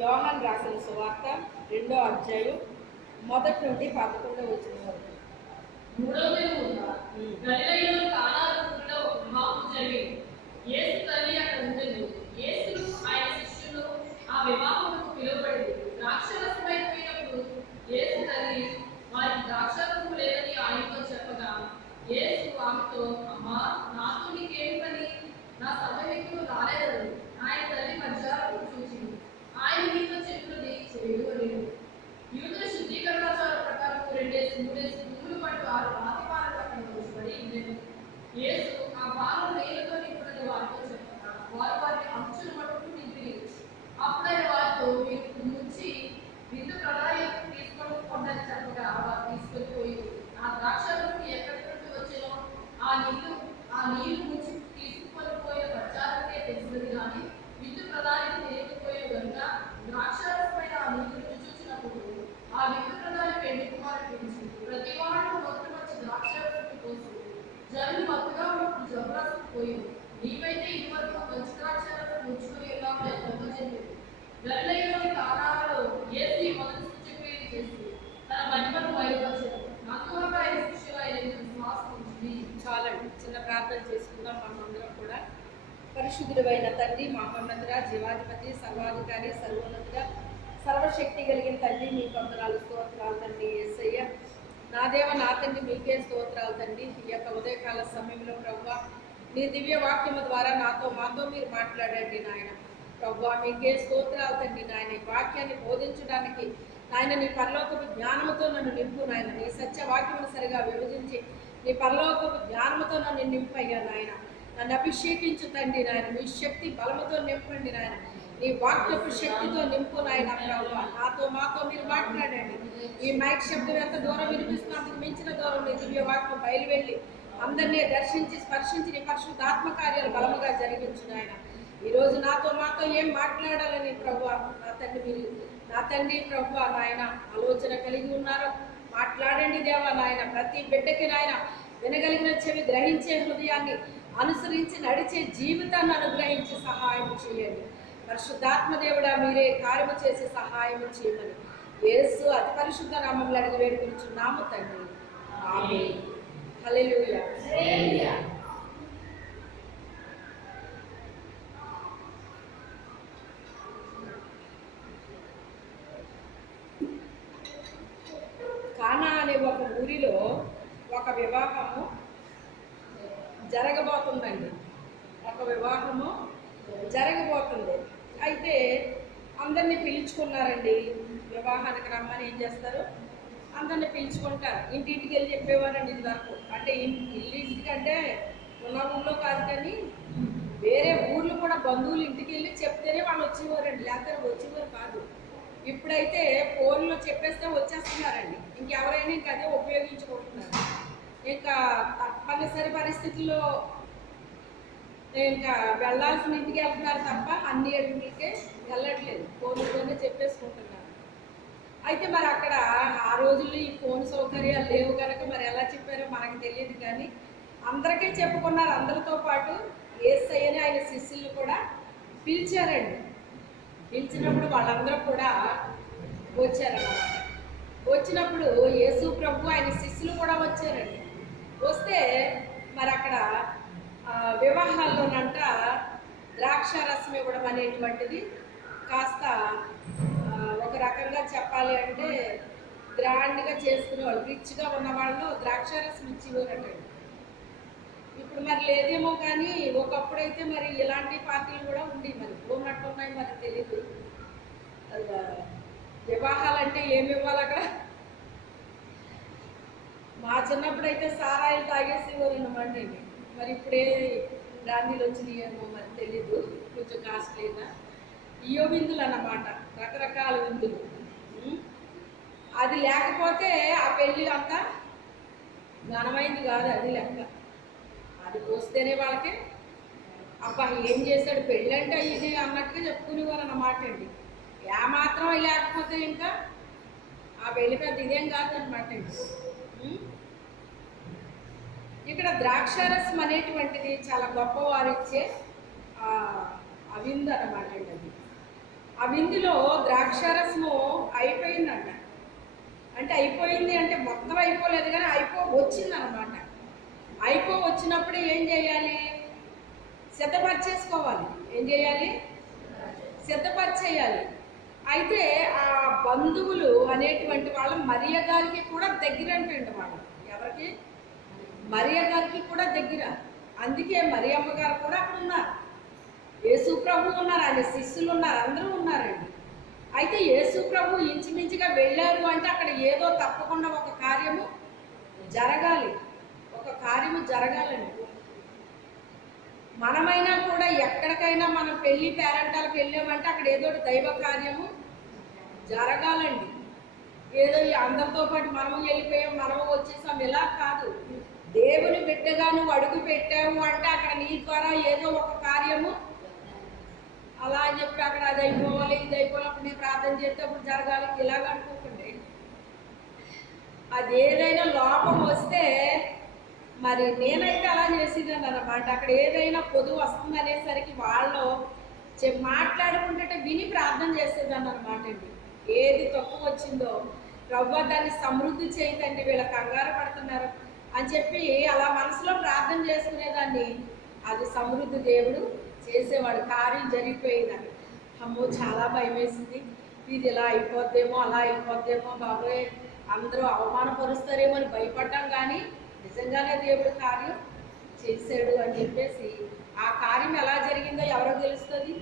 యోహాను రాసిన సువార్త 2వ అధ్యాయం 1 నుండి 11 వచనం వరకు. మూడవ దినమున గలిలయలో కానా ఊరిలో ఒక వివాహం జరిగింది. యేసు తల్లి అక్కడ ఉండెను. యేసును ఆయన శిష్యులు ఆ వివాహమునకు పిలువబడింది. ద్రాక్షరసం అయిపోయినప్పుడు యేసు తల్లి వారికి ద్రాక్షరసము లేదని ఆయనతో చెప్పగా, యేసు ఆమెతో, అమ్మా, నాతో నీకేమి పని? నా సమయంలో రాలేదు. ఆయన తల్లి మధ్యాహ్నం చూసింది. ఆయన నీతో చెప్పినది చేయలేదు. యూదుల శుద్ధీకరణాచార ప్రకారం 2-3 పువ్వులు పట్టు 6 రాతి పాలలు అక్కడ ఉంచబడి ఉండేది. యేసు ఆ పాలను నీళ్లతో నింపునని వారితో చెప్పగా, వారు వారి అంచులు మట్టుకు నింపిరి. అప్పుడైన వారితో, మీరు ముంచి విందు ప్రళయానికి తీసుకొని చెప్పగా, వారు తీసుకొని పోయి ఆ ద్రాక్షరసం ఎక్కడి నుండి వచ్చేనో ఆ నీళ్లు ముంచి తీసుకొని పోయిన ప్రచారకే తెలిసినది కానీ విందు ప్రధానికి తెలియకపోయే కనుక ద్రాక్షరసమైన ఆ నీళ్లు చూసినప్పుడు ఆ విందు ప్రధాని పెళ్లి కుమారుడు పిలిచింది. ప్రతి వాడు మొదట వచ్చి ద్రాక్షరసం పోసి జల్లు మత్తుగా ఉన్నప్పుడు జబరసం పోయింది. నీవైతే ఇదివరకు మంచి ద్రాక్షరసం ఉంచుకుని వెళ్ళామని చెప్పి గలిలయలోని కానాలో యేసు మొదటి సూచక్రియలు చేసి తన మహిమను బయలుపరిచాడు. అందువల్ల ఆయన శిష్యులు ఆయన విశ్వాసం ఉంచింది. చాలండి, చిన్న ప్రార్థన చేసుకుందాం. మనమందరం కూడా. పరిశుద్ధుడైన తండ్రి, మహోన్నతుడా, జీవాధిపతి, సర్వాధికారి, సర్వోన్నతుడా, సర్వశక్తి కలిగిన తండ్రి, మీ వందనాలు, స్తోత్రాలు తండ్రి. యేసయ్య నా దేవ, నా తండ్రి, మీకే స్తోత్రాలు తండ్రి. ఈ యొక్క ఉదయకాల సమయంలో ప్రభువా, నీ దివ్య వాక్యము ద్వారా మాతో మీరు మాట్లాడండి నాయన. ప్రభువా, మీకే స్తోత్రాలు తండ్రి నాయన. ఈ వాక్యాన్ని బోధించడానికి నాయన నీ పరలోకపు జ్ఞానముతో నన్ను నింపు నాయన. నీ సత్య వాక్యమును సరిగా విభజించి నీ పరలోకపు జ్ఞానముతో నన్ను నింపయ్యా నాయన. నన్ను అభిషేకించు తండ్రి నాయన. మీ శక్తి బలముతో నింపండి నాయన. నీ వాక్యపు శక్తితో నింపు నాయన. ప్రభువా, మాతో మీరు మాట్లాడండి. ఈ మైక్ శబ్దం ఎంత దూరం వినిపిస్తున్నందుకు మించిన దూరం నీ దివ్య వాక్యం బయలువెళ్ళి అందరినీ దర్శించి స్పర్శించి నీ పరిశుద్ధాత్మ కార్యాలు బలముగా జరిగించు నాయన. ఈరోజు మాతో ఏం మాట్లాడాలని ప్రభువా, నా తండ్రి ప్రభువా నాయన ఆలోచన కలిగి ఉన్నారు. మాట్లాడండి దేవా నాయన. ప్రతి బిడ్డకి నాయన వినగలిగిన చెవి, గ్రహించే హృదయాన్ని, అనుసరించి నడిచే జీవితాన్ని అనుగ్రహించి సహాయం చేయండి. పరిశుద్ధాత్మ దేవుడా, మీరే కార్యము చేసి సహాయం చేయమని యేసు అతి పరిశుద్ధ నామములో అడిగి వేడుకొనుచున్నాము తండ్రి. ఆమేన్. హల్లెలూయా. కానా అనే ఒక ఊరిలో ఒక వివాహము జరగబోతుంది. అయితే అందరినీ పిలుచుకున్నారండి. వివాహానికి రమ్మని ఏం చేస్తారు, అందరినీ పిలుచుకుంటారు. ఇంటింటికి వెళ్ళి చెప్పేవారండి. ఇది వరకు అంటే ఇంటికంటే ఉన్న ఊళ్ళో కాదు కానీ వేరే ఊర్లు కూడా బంధువులు ఇంటికి వెళ్ళి చెప్తేనే వాళ్ళు వచ్చేవారండి, లేకపోతే వచ్చేవారు కాదు. ఇప్పుడైతే ఫోన్లో చెప్పేస్తే వచ్చేస్తున్నారండి. ఇంకెవరైనా ఇంకా అదే ఉపయోగించుకుంటున్నారు. ఇంకా తప్పనిసరి పరిస్థితుల్లో ఇంకా వెళ్ళాల్సిన ఇంటికి వెళ్తున్నారు తప్ప అన్ని అడుగులకే వెళ్ళట్లేదు, ఫోన్లోనే చెప్పేసుకుంటున్నారు. అయితే మరి అక్కడ ఆ రోజుల్లో ఈ ఫోన్ సౌకర్యాలు లేవు కనుక మరి ఎలా చెప్పారో మనకు తెలియదు కానీ అందరికీ చెప్పుకున్నారు. అందరితో పాటు యేసయ్యని ఆయన శిష్యులు కూడా పిలిచారండి. పిలిచినప్పుడు వాళ్ళందరూ కూడా వచ్చారన్నమాట. వచ్చినప్పుడు యేసు ప్రభు ఆయన శిష్యులు కూడా వచ్చారండి. వస్తే మరి అక్కడ వివాహాల్లోనంట ద్రాక్షారసం ఇవ్వడం అనేటువంటిది కాస్త ఒక రకంగా చెప్పాలి అంటే గ్రాండ్గా చేసుకునే వాళ్ళు, రిచ్గా ఉన్న వాళ్ళు ద్రాక్షారసం ఇచ్చేవారండి. ఇప్పుడు మరి లేదేమో కానీ ఒకప్పుడైతే మరి ఇలాంటి పార్టీలు కూడా ఉండి మరి ఉన్నట్టున్నాయి, మరి తెలీదు. వివాహాలంటే ఏమి ఇవ్వాలి అక్కడ? మా చిన్నప్పుడైతే సారాయిలు తాగేసేవారు అన్నమాట. మరి ఇప్పుడే బ్రాండీలు వచ్చినాయేమో మరి తెలీదు, కొంచెం కాస్ట్లీగా. ఇయో విందులు అన్నమాట, రకరకాల విందులు. అది లేకపోతే ఆ పెళ్ళి అంతా ఘనమైంది కాదు, అది లెక్క. అది పోస్తేనే వాళ్ళకి అబ్బా ఏం చేశాడు పెళ్ళి అంటే ఇది అన్నట్టుగా చెప్పుకునేవారు అన్నమాట అండి. ఏమాత్రం లేకపోతే ఇంకా ఆ పెళ్ళి పెద్ద ఇదేం కాదు అనమాట అండి. ఇక్కడ ద్రాక్షారసం అనేటువంటిది చాలా గొప్పవారు ఇచ్చే ఆ విందు అన్నమాట అండి. అది ఆ విందులో ద్రాక్షారసము అయిపోయిందంట. అంటే అయిపోయింది అంటే మొత్తం అయిపోలేదు కానీ వచ్చింది అనమాట. వచ్చినప్పుడు ఏం చేయాలి? సిద్ధపరిచేసుకోవాలి. ఏం చేయాలి? సిద్ధపరిచేయాలి. అయితే ఆ బంధువులు అనేటువంటి వాళ్ళు మరియ గారికి కూడా దగ్గర అంటండి. వాళ్ళు ఎవరికి? మరియ గారికి కూడా దగ్గర. అందుకే మరియమ్మ గారు కూడా అక్కడ ఉన్నారు, యేసు ప్రభు ఉన్నారు, ఆయన శిష్యులు ఉన్నారు, అందరూ ఉన్నారండి. అయితే యేసు ప్రభు ఇంచుమించుగా వెళ్ళారు అంటే అక్కడ ఏదో తప్పకుండా ఒక కార్యము జరగాలి, ఒక కార్యము జరగాలండి. మనమైనా కూడా ఎక్కడికైనా మనం పెళ్లి పేరంటాలకు వెళ్ళామంటే అక్కడ ఏదో దైవ కార్యము జరగాలండి. ఏదో అందరితో పాటు మనము వెళ్ళిపోయాం, మనము వచ్చేసాం, ఇలా కాదు. దేవుని బిడ్డగా నువ్వు అడుగు పెట్టావు అంటే అక్కడ నీ ద్వారా ఏదో ఒక కార్యము అలా అని చెప్పి అక్కడ అది అయిపోవాలి, ఇది అయిపోవాలి, అప్పుడు నేను ప్రార్థన చేస్తే అప్పుడు జరగాలి, ఇలాగ అనుకోకండి. అది ఏదైనా లోపం వస్తే మరి నేనైతే అలా చేసేదాన్ని అన్నమాట. అక్కడ ఏదైనా పొదువు వస్తుంది అనేసరికి వాళ్ళు మాట్లాడుకుంటే విని ప్రార్థన చేసేదాన్ని అనమాట అండి. ఏది తక్కువ వచ్చిందో ప్రభువా దాన్ని సమృద్ధి చేయదండి, వీళ్ళ కంగారు పడుతున్నారు అని చెప్పి అలా మనసులో ప్రార్థన చేసుకునేదాన్ని. అది సమృద్ధి దేవుడు చేసేవాడు. కార్యం జరిగిపోయిందని అమ్మో చాలా భయం వేసింది, ఇది ఇలా అయిపోద్దేమో అలా అయిపోద్దేమో, బాబోయ్ అందరూ అవమానపరుస్తారేమో అని భయపడ్డాం. కానీ నిజంగానే దేవుడు కార్యం చేశాడు అని చెప్పేసి ఆ కార్యం ఎలా జరిగిందో ఎవరో తెలుస్తుంది,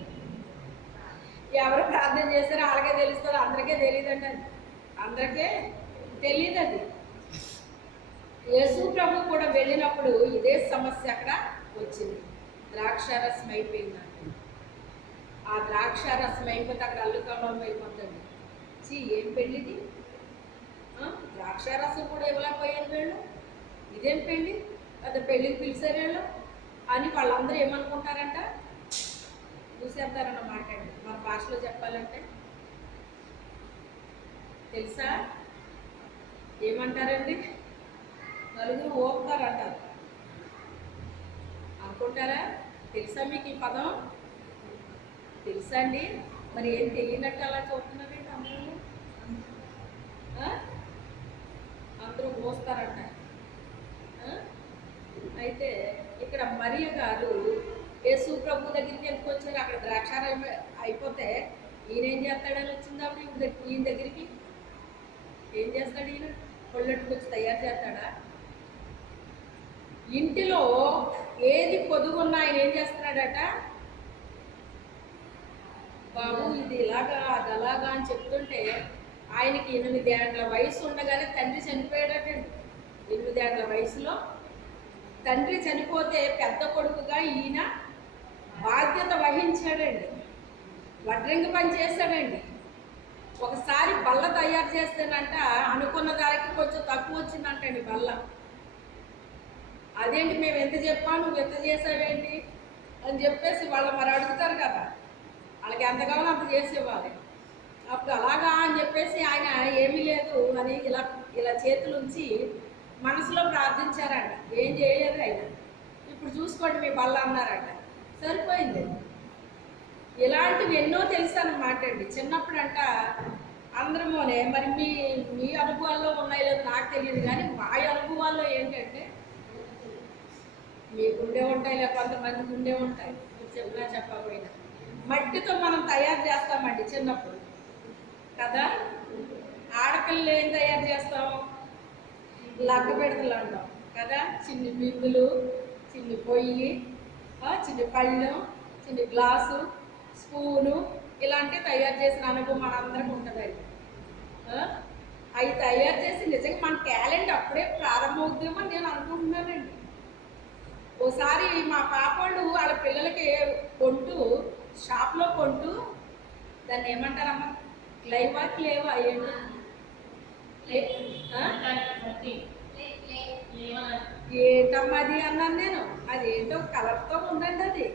ఎవరు ప్రార్థన చేస్తారో వాళ్ళకే తెలుస్తుంది, అందరికీ తెలియదండి. అది అందరికీ తెలియదు. అది యేసు ప్రభు కూడా వెళ్ళినప్పుడు ఇదే సమస్య అక్కడ వచ్చింది. ద్రాక్షారసం అయిపోయింది. ఆ ద్రాక్షారసం అయిపోతే అక్కడ అల్లుకలం అయిపోతుంది. ఏం పెళ్ళిది, ద్రాక్షారసం కూడా ఇవ్వలేకపోయారు వీళ్ళు, ఇదేం పెళ్ళి, అది పెళ్ళికి పిలిచారు వీళ్ళు అని వాళ్ళందరూ ఏమనుకుంటారంట, చూసేస్తారన్నమాట అండి. మన భాషలో చెప్పాలంటే తెలుసా ఏమంటారండి, నలుగురు ఓపుతారంటారు అనుకుంటారా? తెలుసా మీకు ఈ పదం? తెలుసా అండి? మరి ఏం తెలియనట్టు అలా చూస్తున్నారండి అందరూ మోస్తారంట. అయితే ఇక్కడ మరియ గారు యేసు ప్రభు దగ్గరికి ఎందుకు వచ్చారు? అక్కడ ద్రాక్షారం అయిపోతే ఈయన ఏం చేస్తాడని వచ్చింది అప్పుడు ఈయన దగ్గరికి. ఏం చేస్తాడు ఈయన? కొల్లట్టుకు వచ్చి తయారు చేస్తాడా? ఇంటిలో ఏది పొదుగున్నా ఆయన ఏం చేస్తున్నాడట, బాబు ఇది ఇలాగా అది అలాగా అని చెప్తుంటే ఆయనకి 8 ఏళ్ల వయసు ఉండగానే తండ్రి చనిపోయాడటండి. 8 ఏళ్ల వయసులో తండ్రి చనిపోతే పెద్ద కొడుకుగా ఈయన బాధ్యత వహించాడండి, వడ్రంగి పని చేశాడండి. ఒకసారి బల్ల తయారు చేస్తేనంట అనుకున్న దానికి కొంచెం తక్కువ వచ్చిందంటండి బల్ల. అదేంటి మేము ఎంత చెప్పా నువ్వు ఎంత చేసావేంటి అని చెప్పేసి వాళ్ళు మరి అడుగుతారు కదా, వాళ్ళకి ఎంత కావాలో అంత చేసేవాళ్ళు. అప్పుడు అలాగా అని చెప్పేసి ఆయన ఏమీ లేదు అని ఇలా ఇలా చేతులుంచి మనసులో ప్రార్థించారంట. ఏం చేయలేదు ఆయన. ఇప్పుడు చూసుకోండి మీ బల్ల అన్నారంట, సరిపోయింది. ఇలాంటివి ఎన్నో తెలుసు అన్నమాట అండి. చిన్నప్పుడంట అందరమోనే మరి మీ అనుభవాల్లో ఉన్నాయో లేదో నాకు తెలియదు, కానీ మా అనుభవాల్లో ఏంటంటే మీకుండే ఉంటాయి, లేక కొంతమందికి ఉండే ఉంటాయి, చెప్పినా చెప్పకపోయినా. మట్టితో మనం తయారు చేస్తామండి చిన్నప్పుడు కదా. ఆడపిల్లలు ఏం తయారు చేస్తాం? లక్క పెడతలు అంటాం కదా. చిన్ని బిందులు, చిన్ని పొయ్యి, చిన్ని పళ్ళెం, చిన్ని గ్లాసు, స్పూను ఇలాంటివి తయారు చేసిన అనుభవం మనందరం ఉంటుందండి. అవి తయారు చేసి నిజంగా మన టాలెంట్ అప్పుడే ప్రారంభమవుద్దేమో నేను అనుకుంటున్నానండి. ఓసారి మా పాపళ్ళు వాళ్ళ పిల్లలకి షాప్లో కొంటూ దాన్ని ఏమంటారమ్మా, క్లైవా క్లేవా ఏంటమ్మా అది అన్నాను నేను. అది ఏంటో కలర్తో ఉందండి. అది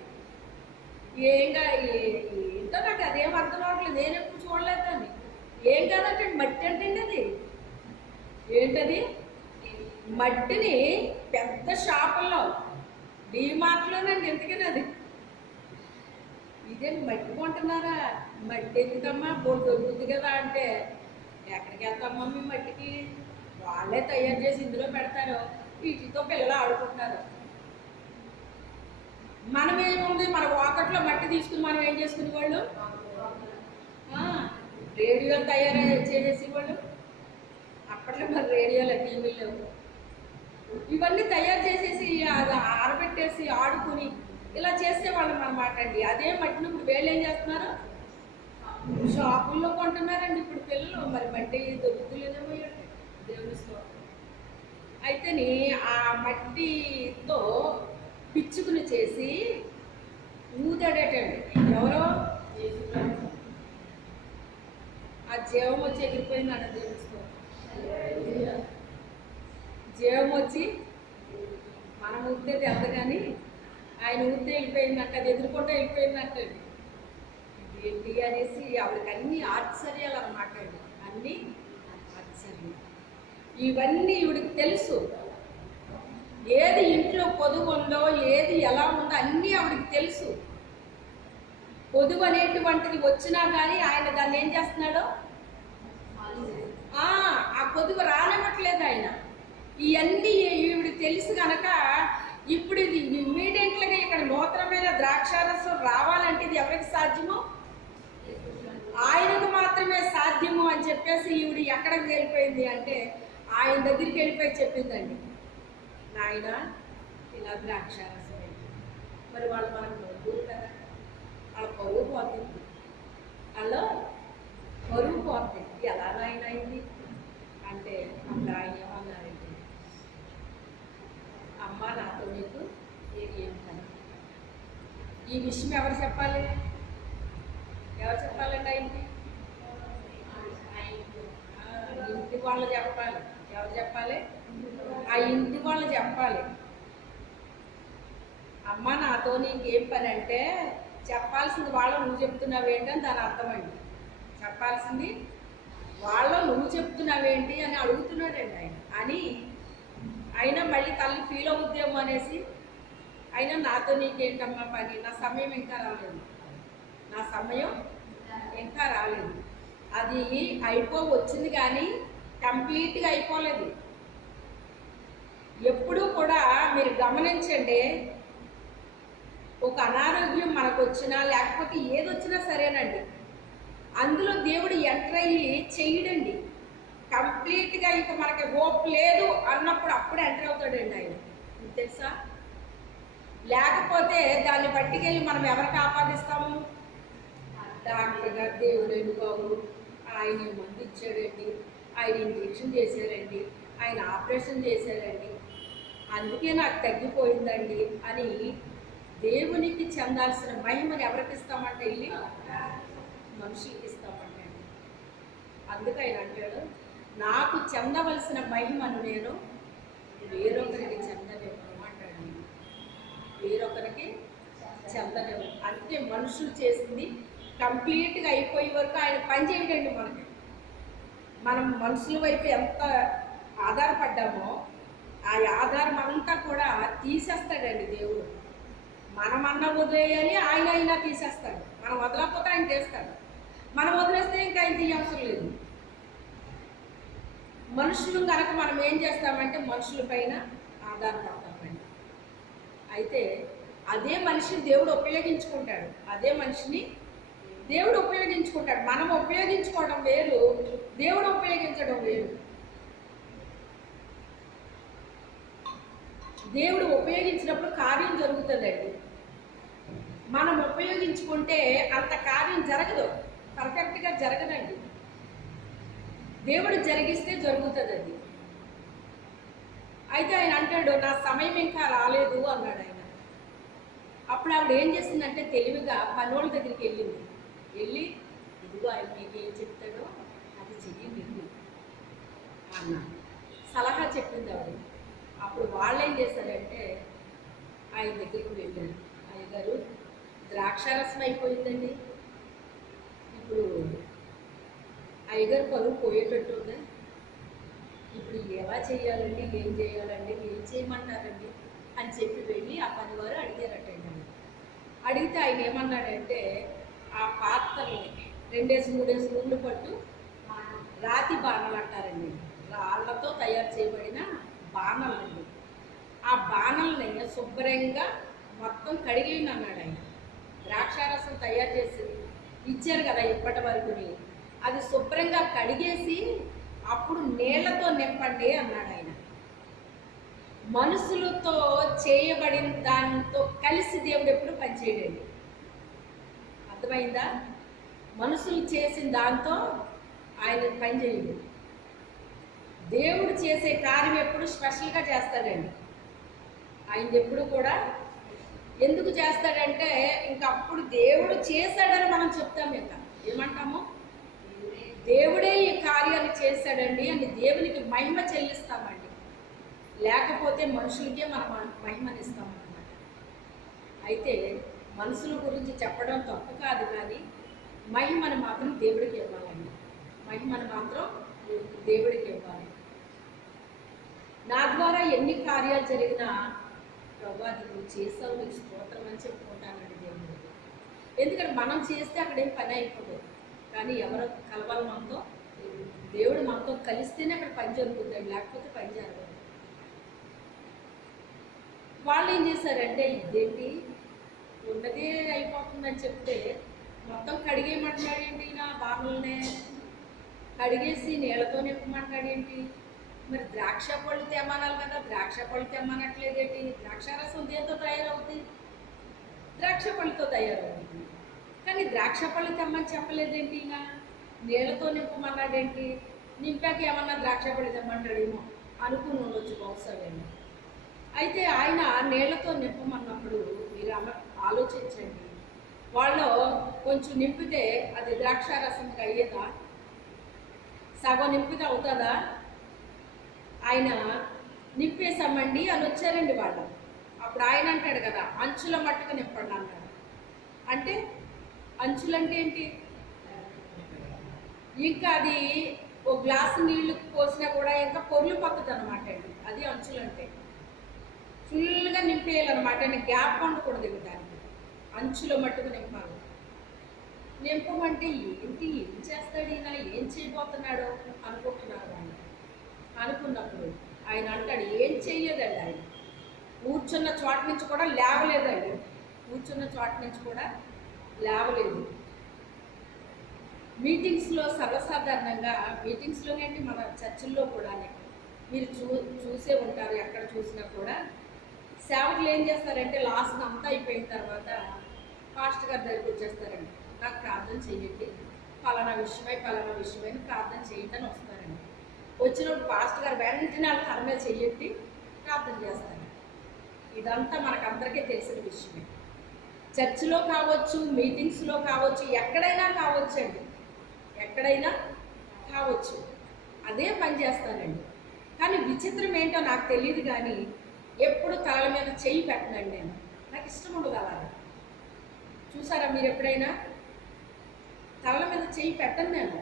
ఏంటో నాకు అదేం అర్థం అవ్వట్లేదు, నేను ఎప్పుడు చూడలేదు. అని ఏం కాదంటే మట్టి అంటే అది ఏంటది మట్టిని పెద్ద షాపుల్లో డీమార్ట్లోనండి, ఎందుకని అది ఇదే మట్టి కొంటున్నారా? మట్టి ఎందుకమ్మా, బోర్డు దొరుకుతుంది కదా అంటే ఎక్కడికి వెళ్తామా మీ మట్టికి? వాళ్ళే తయారు చేసి ఇందులో పెడతారు, వీటితో పిల్లలు ఆడుకుంటారు. మనం ఏముంది, మన వాకట్లో మట్టి తీసుకుని మనం ఏం చేసుకునేవాళ్ళు? రేడియోలు తయారు చేసేసేవాళ్ళు. అప్పట్లో మరి రేడియోలు టీవీలు ఇవన్నీ తయారు చేసేసి అది ఆరబెట్టేసి ఆడుకుని ఇలా చేసేవాళ్ళం అన్నమాట అండి. అదే మట్టిని ఇప్పుడు వీళ్ళు ఏం చేస్తున్నారు? షాపుల్లో కొంటున్నారండి ఇప్పుడు పిల్లలు. మరి మట్టి దొరుకుతులేదేమో దేవుని స్తోత్రం. అయితేని ఆ మట్టితో పిచ్చుకుని చేసి ఊదాడేటండి. ఎవరో ఆ జీవం వచ్చి ఎగిరిపోయిందంట దేవుని స్తోత్రం. జీవం వచ్చి మనం ఊరితే ఎంత కానీ ఆయన ఊరితే వెళ్ళిపోయిందంట, అది ఎదుర్కొంటే వెళ్ళిపోయిందంట. ఏంటి అనేసి ఆవిడకి అన్ని ఆశ్చర్యాలు అన్నమాట అండి, అన్నీ ఆశ్చర్యం. ఇవన్నీ ఈవిడికి తెలుసు. ఏది ఇంట్లో పొదుగు ఉందో, ఏది ఎలా ఉందో అన్నీ ఆవిడికి తెలుసు. పొదుగు అనేటువంటిది వచ్చినా కానీ ఆయన దాన్ని ఏం చేస్తున్నాడో, ఆ పొదుగు రానివ్వట్లేదు ఆయన. ఇవన్నీ ఈవిడికి తెలుసు కనుక ఇప్పుడు ఇది ఇమ్మీడియట్గా ఇక్కడ నూతనమైన ద్రాక్షారసం రావాలంటే ఇది ఎవరికి సాధ్యమో? ఆయనకు మాత్రమే సాధ్యము అని చెప్పేసి ఈవిడ ఎక్కడికి వెళ్ళిపోయింది అంటే ఆయన దగ్గరికి వెళ్ళిపోయి చెప్పిందండి, నాయన ఇలా ద్రాక్షారసం అయింది. మరి వాళ్ళు మనకు నవ్వురు కదా, వాళ్ళ పరువు పోతుంది, వాళ్ళ పరువు పోతుంది. ఎలా నాయన అయింది అంటే అప్పుడు ఆయన ఏమన్నారండి, అమ్మ నాతో నీకు ఏం పని? ఈ విషయం ఎవరు చెప్పాలి? ఎవరు చెప్పాలండి? ఆయనకి ఇంటి వాళ్ళు చెప్పాలి. ఎవరు చెప్పాలి? ఆ ఇంటి వాళ్ళు చెప్పాలి. అమ్మ నాతో నీకేం పని అంటే చెప్పాల్సింది వాళ్ళు నువ్వు చెప్తున్నావేంటి అని దాని అర్థమండి. చెప్పాల్సింది వాళ్ళు నువ్వు చెప్తున్నావేంటి అని అడుగుతున్నాడండి ఆయన. అని అయినా మళ్ళీ తల్లి ఫీల్ అవుద్దేమో అనేసి అయినా నాతో నీకేంటమ్మా పని, నా సమయం ఇంకా రాలేదు, నా సమయం ఇంకా రాలేదు. అది వచ్చింది కానీ కంప్లీట్గా అయిపోలేదు. ఎప్పుడూ కూడా మీరు గమనించండి, ఒక అనారోగ్యం మనకు వచ్చినా లేకపోతే ఏదొచ్చినా సరేనండి, అందులో దేవుడు ఎంటర్ అయ్యి చెయ్యడండి. కంప్లీట్గా ఇక మనకి హోప్ లేదు అన్నప్పుడు అప్పుడు ఎంటర్ అవుతాడండి ఆయన, తెలుసా? లేకపోతే దాన్ని పట్టుకెళ్ళి మనం ఎవరికి ఆపాదిస్తాము? డాక్టర్ గారు దేవుడేంటి బాబు, ఆయన మందు ఇచ్చాడండి, ఆయన ఇంజెక్షన్ చేశారండి, ఆయన ఆపరేషన్ చేశారండి, అందుకే నాకు తగ్గిపోయిందండి అని దేవునికి చెందాల్సిన మహిమని ఎవరికి ఇస్తామంటే వెళ్ళి మనుషులకి ఇస్తామంటే. అందుకే ఆయన అంటాడు, నాకు చెందవలసిన మహిమను నేను వేరొకరికి చెందలేమంటాడు. వేరొకరికి చెందలేము. అందుకే మనుషులు చేసింది కంప్లీట్గా అయిపోయే వరకు ఆయన పని చేయడండి. మనం మనుషుల వైపు ఎంత ఆధారపడ్డామో ఆ ఆధారం అంతా కూడా తీసేస్తాడండి దేవుడు. మనమన్నా వదిలేయాలి, ఆయన అయినా తీసేస్తాడు. మనం వదలకపోతే ఆయన చేస్తాడు, మనం వదిలేస్తే ఇంకా ఆయన తీయవసరం లేదు. మనుషులు కనుక మనం ఏం చేస్తామంటే మనుషుల పైన ఆధారపడతామండి. అయితే అదే మనిషిని దేవుడు ఉపయోగించుకుంటాడు, అదే మనిషిని దేవుడు ఉపయోగించుకుంటాడు. మనం ఉపయోగించుకోవడం వేరు, దేవుడు ఉపయోగించడం వేరు. దేవుడు ఉపయోగించినప్పుడు కార్యం జరుగుతుందండి. మనం ఉపయోగించుకుంటే అంత కార్యం జరగదు, పర్ఫెక్ట్గా జరగదండి. దేవుడు జరిగిస్తే జరుగుతుంది అది. అయితే ఆయన అంటాడు, నా సమయం ఇంకా రాలేదు అన్నాడు ఆయన. అప్పుడు ఆవిడ ఏం చేసిందంటే తెలివిగా పనోళ్ళ దగ్గరికి వెళ్ళి ఇదిగో ఆయన మీకు ఏం చెప్తాడో అది చెయ్యండి అన్న సలహా చెప్పింది ఆవిడ. అప్పుడు వాళ్ళు ఏం చేశారంటే ఆయన దగ్గరికి వెళ్ళారు. అయ్యగారు ద్రాక్షారసం అయిపోయిందండి, ఇప్పుడు అయ్యగారు పరువు పోయేటట్టు ఉందా? ఇప్పుడు ఎలా చేయాలండి, ఏం చేయాలండి, ఏం చేయమంటారండి అని చెప్పి వెళ్ళి ఆ పనివారు అడిగారటండి. అడిగితే ఆయన ఏమన్నాడంటే, ఆ పాత్రలు 2-3 నూనె పట్టు రాతి బాణాలు అంటారండి, రాళ్లతో తయారు చేయబడిన బాణాలండి. ఆ బాణల్ని శుభ్రంగా మొత్తం కడిగేయండి అన్నాడు ఆయన. ద్రాక్షారసం తయారు చేసి ఇచ్చారు కదా ఇప్పటి వరకుని, అది శుభ్రంగా కడిగేసి అప్పుడు నీళ్లతో నింపండి అన్నాడు ఆయన. మనుషులతో చేయబడిన దానితో కలిసి దేవుడు ఎప్పుడు పనిచేయడండి. అర్థమైందా? మనుషులు చేసిన దాంతో ఆయన పని చేయడు. దేవుడు చేసే కార్యం ఎప్పుడు స్పెషల్గా చేస్తాడండి. ఆయన ఎప్పుడు కూడా ఎందుకు చేస్తాడంటే, ఇంకా అప్పుడు దేవుడు చేశాడని మనం చెప్తాం. ఇంకా ఏమంటాము? దేవుడే ఈ కార్యాన్ని చేశాడండి అని దేవునికి మహిమ చెల్లిస్తామండి. లేకపోతే మనుషులకే మనం మహిమనిస్తామన్నమాట. అయితే మనుషుల గురించి చెప్పడం తప్పు కాదు, కానీ మహిమను మాత్రం దేవుడికి ఇవ్వాలండి. మహిమను మాత్రం దేవుడికి ఇవ్వాలి. నా ద్వారా ఎన్ని కార్యాలు జరిగినా ప్రభు అది నువ్వు చేసావు, నీకు స్తోత్రం అని చెప్పుకుంటానండి దేవుడు. ఎందుకంటే మనం చేస్తే అక్కడేం పని అయిపోదు, కానీ ఎవరో కలవాలి మనతో, దేవుడు మనతో కలిస్తేనే అక్కడ పని జరుగుతుందండి, లేకపోతే పని జరగదు. వాళ్ళు ఏం చేశారంటే, ఇదేంటి ఉన్నదే అయిపోతుందని చెప్తే మొత్తం కడిగేయమంటున్నాడేంటి, నా బాణులనే కడిగేసి నీళ్ళతో నింపమంటాడేంటి? మరి ద్రాక్ష పళ్ళు తెమ్మనాలి కదా, ద్రాక్ష పళ్ళు తెమ్మనట్లేదేంటి? ద్రాక్షారసం దేంతో తయారవుతుంది? ద్రాక్ష పళ్ళుతో తయారవుతుంది. కానీ ద్రాక్ష పళ్ళు తెమ్మని చెప్పలేదేంటి? ఈయన నీళ్ళతో నింపమన్నాడేంటి? నింపాక ఏమన్నా ద్రాక్ష పళ్ళు తెమ్మంటాడేమో అనుకుని ఉండొచ్చు బహుశా. అయితే ఆయన నీళ్లతో నింపమన్నప్పుడు మీరు ఆలోచించండి, వాళ్ళు కొంచెం నింపితే అది ద్రాక్షారసంగా అయ్యేదా? సగం నింపితే అవుతుందా? ఆయన నింపేసామండి అని వచ్చారండి వాళ్ళు. అప్పుడు ఆయన అంటాడు కదా, అంచుల మట్టుకు నింపండి అన్నాడు. అంటే అంచులంటే ఏంటి? ఇంకా అది ఒక గ్లాసు నీళ్లు పోసినా కూడా ఇంకా పొర్లు పక్కదు అనమాట అండి. అది అంచులంటే ఫుల్గా నింపేయాలన్నమాట. గ్యాప్ ఉండకూడదు దానికి, అంచుల మట్టుకు నింపాలి. నింపమంటే ఏంటి, ఏం చేస్తాడు ఈయన, ఏం చేయబోతున్నాడో అనుకుంటున్నారు వాళ్ళు. అనుకున్నప్పుడు ఆయన అంటాడు, ఏం చెయ్యదండి. ఆయన కూర్చున్న చోట నుంచి కూడా లేవలేదండి, కూర్చున్న చోట నుంచి కూడా లేవలేదు. మీటింగ్స్లో సర్వసాధారణంగా మీటింగ్స్లోనేంటి, మన చర్చిల్లో కూడా మీరు చూసే ఉంటారు, ఎక్కడ చూసినా కూడా సేవకులు ఏం చేస్తారంటే లాస్ట్ అంతా అయిపోయిన తర్వాత పాస్టర్ గారి దగ్గరికి వచ్చేస్తారండి, నాకు ప్రార్థన చేయండి, పలానా విషయమై ప్రార్థన చేయండి అని వస్తారండి. వచ్చినప్పుడు పాస్టర్ గారు వెంటనే వాళ్ళ తల మీద చెయ్యండి ప్రార్థన చేస్తారు. ఇదంతా మనకందరికీ తెలిసిన విషయమే. చర్చిలో కావచ్చు, మీటింగ్స్లో కావచ్చు, ఎక్కడైనా కావచ్చు అండి, ఎక్కడైనా కావచ్చు, అదే పని చేస్తానండి. కానీ విచిత్రం ఏంటో నాకు తెలియదు, కానీ ఎప్పుడు తల మీద చెయ్యి పెట్టనండి నేను, నాకు ఇష్టం ఉండదు అలాగా. చూసారా మీరు ఎప్పుడైనా? తల మీద చెయ్యి పెట్టను నేను.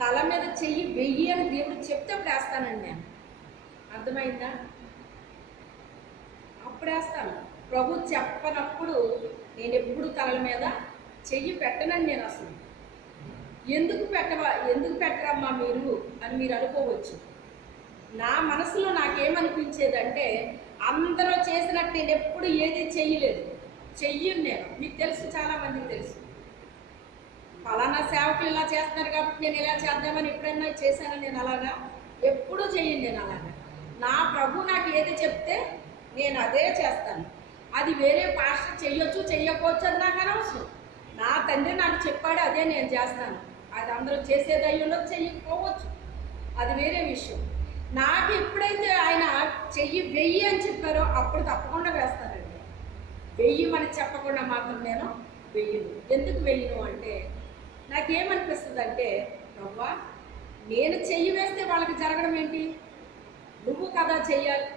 తల మీద చెయ్యి వెయ్యి అని దేవుడు చెప్తే అప్పుడు వేస్తానండి నేను. అర్థమైందా? అప్పుడు వేస్తాను. ప్రభు చెప్పనప్పుడు నేను ఎప్పుడు తల మీద చెయ్యి పెట్టనండి నేను. అసలు ఎందుకు పెట్టరమ్మా మీరు అని మీరు అనుకోవచ్చు. నా మనసులో నాకేమనిపించేదంటే, అందరూ చేసినట్టు నేను ఎప్పుడు ఏది చెయ్యలేదు, చెయ్యను నేను. మీకు తెలుసు, చాలామందికి తెలుసు, ఫలానా సేవకులు ఇలా చేస్తున్నారు కాబట్టి నేను ఇలా చేద్దామని ఎప్పుడైనా చేశాను నేను అలాగా? ఎప్పుడూ చెయ్యను నేను అలాగా. నా ప్రభు నాకు ఏది చెప్తే నేను అదే చేస్తాను. అది వేరే పాస్టర్ చెయ్యొచ్చు చెయ్యకపోవచ్చు అది నాకు అనవసరం. నా తండ్రి నాకు చెప్పాడు, అదే నేను చేస్తాను. అది అందరూ చేసేది అయ్యుండో చెయ్యకపోవచ్చు, అది వేరే విషయం. నాకు ఎప్పుడైతే ఆయన చెయ్యి వెయ్యి అని చెప్పారో అప్పుడు తప్పకుండా వేస్తానండి. వెయ్యమని చెప్పకుండా మాత్రం నేను వెయ్యను. ఎందుకు వెయ్యను అంటే, నాకేమనిపిస్తుంది అంటే, ప్రభా నేను చెయ్యి వేస్తే వాళ్ళకి జరగడం ఏంటి? నువ్వు కదా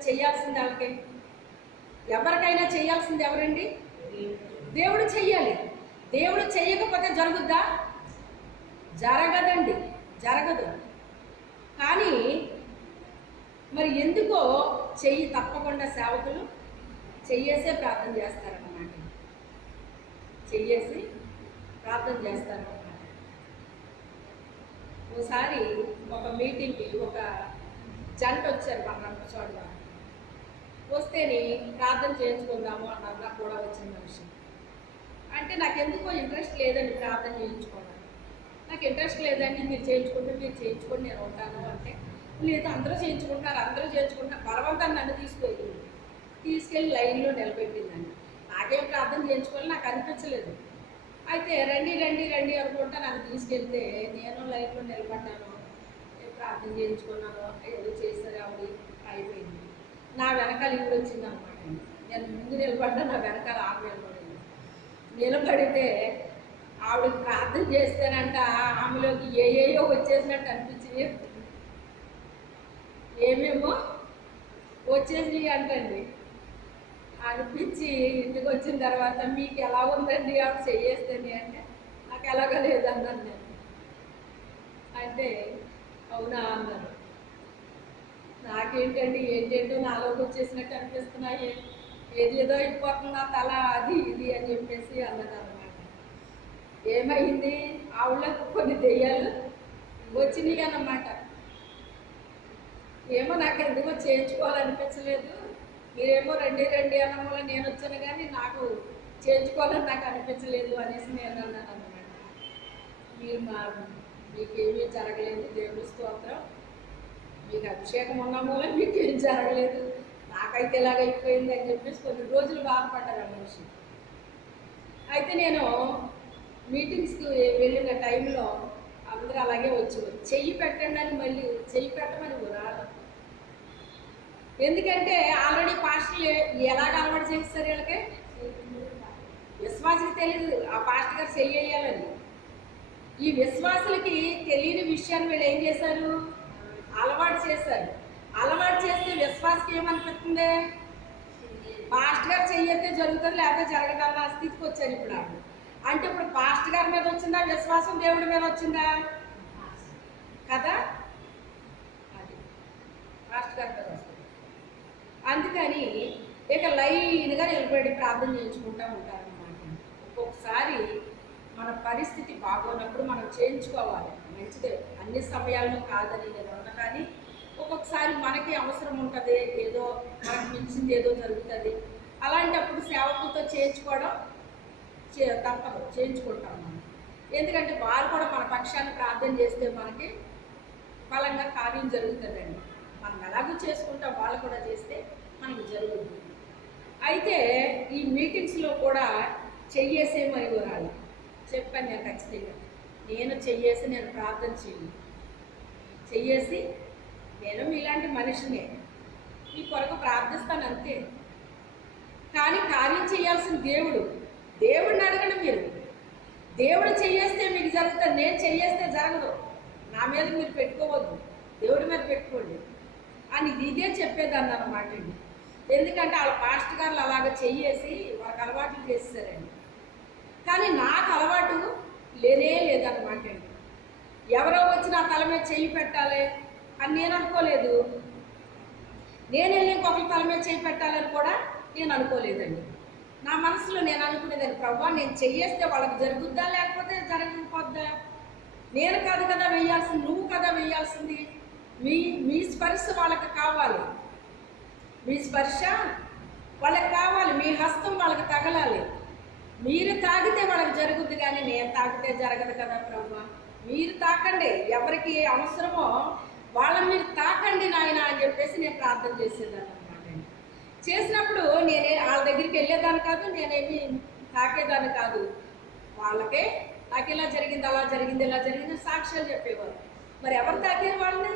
చెయ్యాల్సింది వాళ్ళకి. ఎవరికైనా చేయాల్సింది ఎవరండి? దేవుడు చెయ్యాలి. దేవుడు చెయ్యకపోతే జరుగుద్దా? జరగదండి, జరగదు. కానీ మరి ఎందుకో చెయ్యి తప్పకుండా సేవకులు చెయ్యేసే ప్రార్థన చేస్తారన్నమాట. చెయ్యేసి ప్రార్థన చేస్తారన్నమాట. ఒకసారి ఒక మీటింగ్కి ఒక జంట వచ్చారు మన చోట. వస్తేని ప్రార్థన చేయించుకుందాము అన్నారు. నాకు కూడా వచ్చిన మనిషి అంటే నాకు ఎందుకో ఇంట్రెస్ట్ లేదండి ప్రార్థన చేయించుకోవడం. నాకు ఇంట్రెస్ట్ లేదండి, మీరు చేయించుకుంటే మీరు చేయించుకొని నేను ఉంటాను అంటే, లేదు అందరూ చేయించుకుంటున్నారు బలవంతాన్ని నన్ను తీసుకెళ్ళి లైన్లో నిలబెట్టిందండి. నాకేం ప్రార్థన చేయించుకోవాలి నాకు అనిపించలేదు. అయితే రండి రండి రండి అనుకుంటా నన్ను తీసుకెళ్తే నేను లైన్లో నిలబడ్డాను, నేను ప్రార్థన చేయించుకున్నాను, ఏదో చేశారు ఆవిడ, అయిపోయింది. నా వెనకాల ఈవిడ వచ్చింది అనమాట. నేను ముందు నిలబడ్డా, నా వెనకాల ఆమె నిలబడితే ఆవిడ ప్రార్థన చేస్తేనంట ఆమెలోకి ఏయో వచ్చేసినట్టు అనిపించింది. ఏమేమో వచ్చేసినాయి అంటండి. అనిపించి ఇంటికి వచ్చిన తర్వాత మీకు ఎలా ఉందండి ఆవిడ చెయ్యేస్తేనే అంటే, నాకు ఎలాగ లేదన్నాను నేను. అంటే అవునా అన్నారు. నాకేంటండి ఏంటంటో నాలోకి వచ్చేసినట్టు అనిపిస్తున్నాయి, ఏదేదో అయిపోతుందా తల అది ఇది అని చెప్పేసి అన్నది అనమాట. ఏమైంది, ఆవిడకు కొన్ని దెయ్యాలు వచ్చినాయి అన్నమాట. ఏమో నాకు ఎందుకో చేయించుకోవాలనిపించలేదు, మీరేమో రండి రండి అన్న వల్ల నేను వచ్చాను కానీ నాకు చేయించుకోవాలని నాకు అనిపించలేదు అనేసి నేను అన్నాను అన్నమాట. మీకేమీ జరగలేదు, దేవుడి స్తోత్రం, మీకు అభిషేకం ఉన్న మూలం మీకు ఏం జరగలేదు, నాకైతే ఎలాగైపోయింది అని చెప్పేసి కొన్ని రోజులు బాధపడ్డారు ఆ మనిషి. అయితే నేను మీటింగ్స్కి వెళ్ళిన టైంలో అందరూ అలాగే వచ్చేవారు. చెయ్యి పెట్టండి అని మళ్ళీ చెయ్యి పెట్టమని రాదు. ఎందుకంటే ఆల్రెడీ పాస్టర్లు ఎలాగ అలవాటు చేస్తారు వీళ్ళకి, విశ్వాసకి తెలియదు ఆ పాస్టర్ గారు చెయ్యాలని. ఈ విశ్వాసులకి తెలియని విషయాన్ని వీళ్ళు ఏం చేశారు, అలవాటు చేశారు. అలవాటు చేస్తే విశ్వాసకి ఏమనిపిస్తుంది, పాస్టర్ గారు చెయ్యితే జరుగుతుంది లేకపోతే జరగదన్న స్థితికి వచ్చారు ఇప్పుడు. అంటే ఇప్పుడు పాస్టర్ గారి మీద వచ్చిందా విశ్వాసం, దేవుడి మీద వచ్చిందా కదా, అది పాస్టర్ గారి మీద వస్తుంది. అందుకని ఇక లైన్గా నిలబడి ప్రార్థన చేయించుకుంటూ ఉంటారన్నమాట. ఒక్కొక్కసారి మన పరిస్థితి బాగోనప్పుడు మనం చేయించుకోవాలి, మంచిదే, అన్ని సమయాల్లో కాదని నేను అన్నా. కానీ ఒక్కొక్కసారి మనకి అవసరం ఉంటుంది, ఏదో మనకు మించింది ఏదో జరుగుతుంది. అలాంటప్పుడు సేవకులతో చేయించుకోవడం తప్పదు, చేయించుకుంటాం మనం. ఎందుకంటే వారు కూడా మన పక్షాన్ని ప్రార్థన చేస్తే మనకి బలంగా కార్యం జరుగుతుందండి. మనం ఎలాగూ చేసుకుంటాం, వాళ్ళు కూడా చేస్తే మనకు జరుగుతుంది. అయితే ఈ మీటింగ్స్లో కూడా చెయ్యేసేమని వివరాలి చెప్పాను నేను. ఖచ్చితంగా నేను చెయ్యేసి నేను ప్రార్థన చెయ్యేసి నేను మీలాంటి మనిషినే, మీ కొరకు ప్రార్థిస్తాను అంతే. కానీ కార్యం చేయాల్సిన దేవుడిని అడగండి. మీరు దేవుడు చెయ్యేస్తే మీకు జరుగుతుంది, నేను చెయ్యేస్తే జరగదు. నా మీద మీరు పెట్టుకోవద్దు, దేవుడి మీద పెట్టుకోండి అని ఇదే చెప్పేదాన్ని అన్నమాట అండి. ఎందుకంటే వాళ్ళ పాస్టర్ గారులు అలాగ చెయ్యేసి వాళ్ళకి అలవాట్లు చేసేసారండి. కానీ నాకు అలవాటు లేదన్నమాట అండి. ఎవరో వచ్చి నా తల మీద చెయ్యి పెట్టాలి అని నేను అనుకోలేదు, నేను వెళ్ళి ఇంకొకరి తల మీద చెయ్యి పెట్టాలని కూడా నేను అనుకోలేదండి. నా మనసులో నేను అనుకునేదాన్ని, ప్రభా నేను చెయ్యేస్తే వాళ్ళకి జరుగుద్దా లేకపోతే జరగకపోద్దా, నేను కాదు కదా వేయాల్సింది, నువ్వు కదా వేయాల్సింది. మీ స్పర్శ వాళ్ళకి కావాలి, మీ స్పర్శ వాళ్ళకి కావాలి, మీ హస్తం వాళ్ళకి తగలాలి. మీరు తాగితే వాళ్ళకి జరుగుద్ది కానీ నేను తాగితే జరగదు కదా ప్రభా. మీరు తాకండి, ఎవరికి అవసరమో వాళ్ళని మీరు తాకండి నాయన అని చెప్పేసి నేను ప్రార్థన చేసేదాన్ని అనమాట. చేసినప్పుడు నేనే వాళ్ళ దగ్గరికి వెళ్ళేదాన్ని కాదు, నేనేమి తాకేదాన్ని కాదు. వాళ్ళకే నాకు ఇలా జరిగింది, అలా జరిగింది, ఇలా జరిగింది సాక్ష్యాలు చెప్పేవారు. మరి ఎవరు తాకారు వాళ్ళని?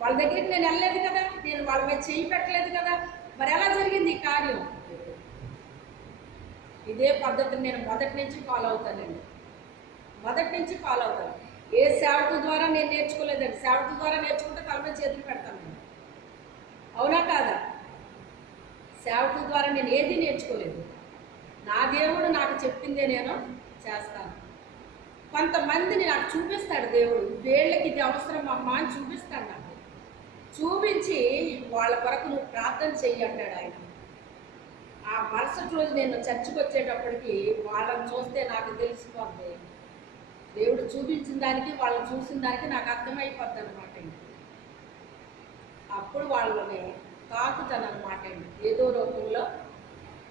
వాళ్ళ దగ్గరికి నేను వెళ్ళలేదు కదా, నేను వాళ్ళ మీద చెయ్యి పెట్టలేదు కదా. మరి ఎలా జరిగింది ఈ కార్యం? ఇదే పద్ధతిని నేను మొదటి నుంచి ఫాలో అవుతానండి, మొదటి నుంచి ఫాలో అవుతాను. ఏ సేవకుల ద్వారా నేను నేర్చుకోలేదండి. సేవకుల ద్వారా నేర్చుకుంటే తల మీద చేతులు పెడతాను, అవునా కాదా? సేవకుల ద్వారా నేను ఏది నేర్చుకోలేదు. నా దేవుడు నాకు చెప్పిందే నేను చేస్తాను. కొంతమందిని నాకు చూపిస్తాడు దేవుడు, వీళ్ళకి ఇది అవసరం అమ్మా అని చూపిస్తాడు. నాకు చూపించి వాళ్ళ కొరకు నువ్వు ప్రార్థన చెయ్యి అంటాడు ఆయన. ఆ మరుసటి రోజు నేను చర్చికి వచ్చేటప్పటికి వాళ్ళని చూస్తే నాకు తెలిసిపోద్ది, దేవుడు చూపించిన దానికి వాళ్ళని చూసిన దానికి నాకు అర్థమైపోద్ది అనమాట అండి. అప్పుడు వాళ్ళని తాకుతాను అనమాట అండి, ఏదో రూపంలో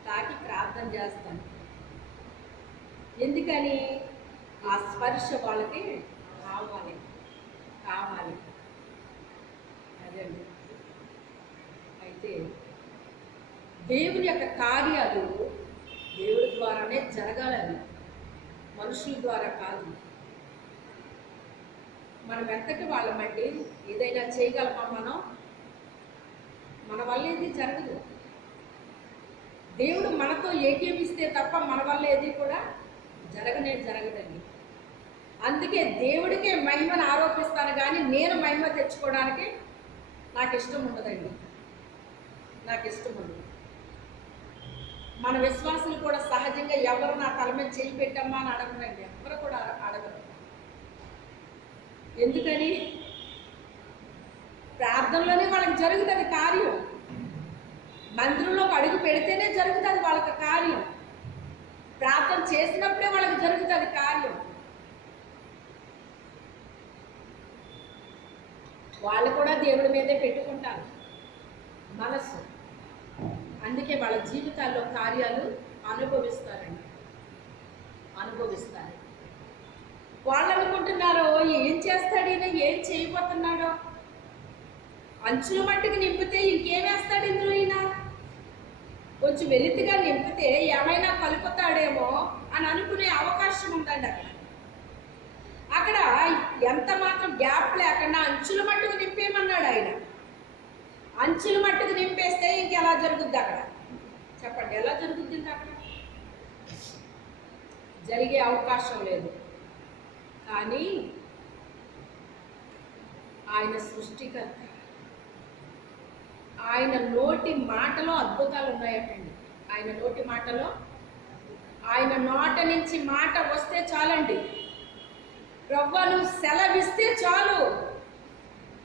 తాకి ప్రార్థన చేస్తాను. ఎందుకని? ఆ స్పర్శ వాళ్ళకి కావాలి కావాలి అదండి. అయితే దేవుని యొక్క కార్యాలు దేవుడి ద్వారానే జరగాలని, మనుషుల ద్వారా కాదు. మనం ఎంతటి వాళ్ళమండి? ఏదైనా చేయగలమా మనం? మన వల్ల ఏది జరగదు. దేవుడు మనతో ఏకీపిస్తే తప్ప మన వల్ల ఏది కూడా జరగదండి. అందుకే దేవుడికే మహిమను ఆరోపిస్తాను కానీ నేను మహిమ తెచ్చుకోవడానికి నాకు ఇష్టం ఉండదండి, నాకు ఇష్టం ఉండదు. మన విశ్వాసులు కూడా సహజంగా ఎవరు నా తల మీద చేయి పెట్టమ్మా అని అడగరండి, ఎవరు కూడా అడగరు. ఎందుకని? ప్రార్థనలోనే వాళ్ళకి జరుగుతుంది కార్యం. మందిరంలోకి అడుగు పెడితేనే జరుగుతుంది వాళ్ళకి కార్యం. ప్రార్థన చేసినప్పుడే వాళ్ళకి జరుగుతుంది కార్యం. వాళ్ళు కూడా దేవుడి మీదే పెట్టుకుంటారు మనస్సు. అందుకే వాళ్ళ జీవితాల్లో కార్యాలు అనుభవిస్తారు. వాళ్ళు అనుకుంటున్నారో ఏం చేస్తాడు ఈయన, ఏం చేయబోతున్నాడో, అంచుల మట్టుకు నింపితే ఇంకేమేస్తాడు ఇందులో ఈయన, కొంచెం వెలితిగా నింపితే ఏమైనా కలుపుతాడేమో అని అనుకునే అవకాశం ఉందండి. అక్కడ ఎంత మాత్రం గ్యాప్ లేకుండా అంచుల మట్టుకు నింపేయమన్నాడు ఆయన. అంచుల మట్టుకు నింపేస్తే ఇంకెలా జరుగుద్ది అక్కడ? చెప్పండి, ఎలా జరుగుద్ది? అక్కడ జరిగే అవకాశం లేదు. కానీ ఆయన సృష్టికర్త, ఆయన నోటి మాటలో అద్భుతాలు ఉన్నాయటండి. ఆయన నోటి మాటలో, ఆయన నోట నుంచి మాట వస్తే చాలండి, ప్రభువా నువ్వు సెలవిస్తే చాలు.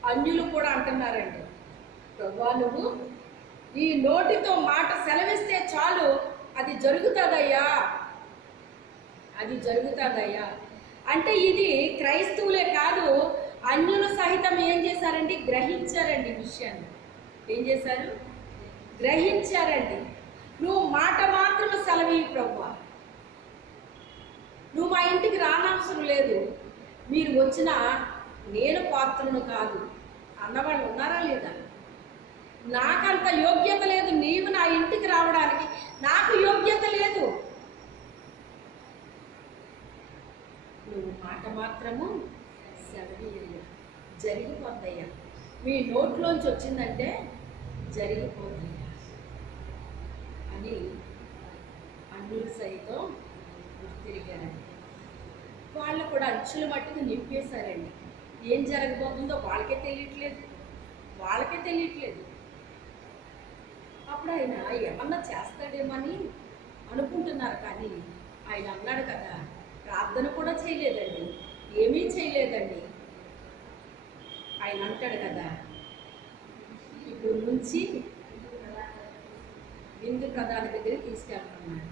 అన్యులు కూడా అంటున్నారండి, ప్రభువా నువ్వు ఈ నోటితో మాట సెలవిస్తే చాలు, అది జరుగుతుందయ్యా, అది జరుగుతుందయ్యా. అంటే ఇది క్రైస్తవులే కాదు, అన్యులు సహితం ఏం చేశారండి? గ్రహించారండి విషయాన్ని. ఏం చేశారు? గ్రహించారండి. నువ్వు మాట మాత్రం సెలవి ప్రభువా, నువ్వు మా ఇంటికి రానవసరం లేదు, మీరు వచ్చినా నేను పాత్రను కాదు అన్నవాళ్ళు ఉన్నారా లేదా? నాకంత యోగ్యత లేదు, నీవు నా ఇంటికి రావడానికి నాకు యోగ్యత లేదు. నువ్వు మాట మాత్రము సెలవీయ్యా, జరిగిపోద్దయ్యా. మీ నోట్లోంచి వచ్చిందంటే జరిగిపోద్దయ్యా అని అన్యులు సైతం గుర్తిరిగారండి. వాళ్ళు కూడా అంచుల మట్టుకు నింపేశారండి. ఏం జరగబోతుందో వాళ్ళకే తెలియట్లేదు. అప్పుడు ఆయన ఏమన్నా చేస్తాడేమని అనుకుంటున్నారు. కానీ ఆయన అన్నాడు కదా, ప్రార్థన కూడా చేయలేదండి, ఏమీ చేయలేదండి. ఆయన అంటాడు కదా, ఇప్పుడు నుంచి విందు ప్రధాన దగ్గరికి తీసుకెళ్తున్నాడు.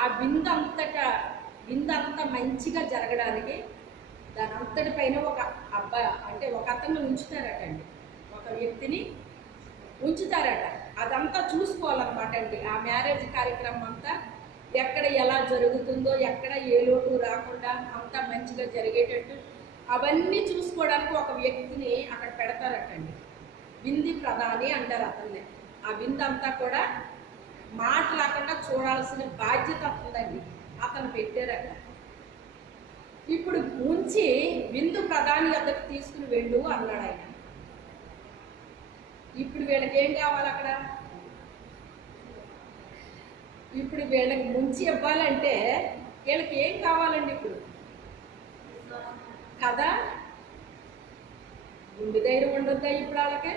ఆ విందంతా మంచిగా జరగడానికి దాని అంతటి పైన ఒక అతన్ని ఉంచుతారటండి, ఒక వ్యక్తిని ఉంచుతారట. అదంతా చూసుకోవాలన్నమాట అండి. ఆ మ్యారేజ్ కార్యక్రమం అంతా ఎక్కడ ఎలా జరుగుతుందో, ఎక్కడ ఏ లోటు రాకుండా అంతా మంచిగా జరిగేటట్టు అవన్నీ చూసుకోవడానికి ఒక వ్యక్తిని అక్కడ పెడతారటండి. విందు ప్రధాని అంటారు అతన్ని. ఆ విందంతా కూడా మాట్లాడకుండా చూడాల్సిన బాధ్యత ఉందండి, అతను పెట్టారట. ఇప్పుడు ఉంచి విందు ప్రధాని వద్దకు తీసుకుని వెళ్ళు అన్నాడు ఆయన. ఇప్పుడు వీళ్ళకి ఏం కావాలి అక్కడ? ఇప్పుడు వీళ్ళకి ముంచి ఇవ్వాలంటే వీళ్ళకి ఏం కావాలండి ఇప్పుడు కదా? గుండె ధైర్యం ఉండొద్దా ఇప్పుడు వాళ్ళకి?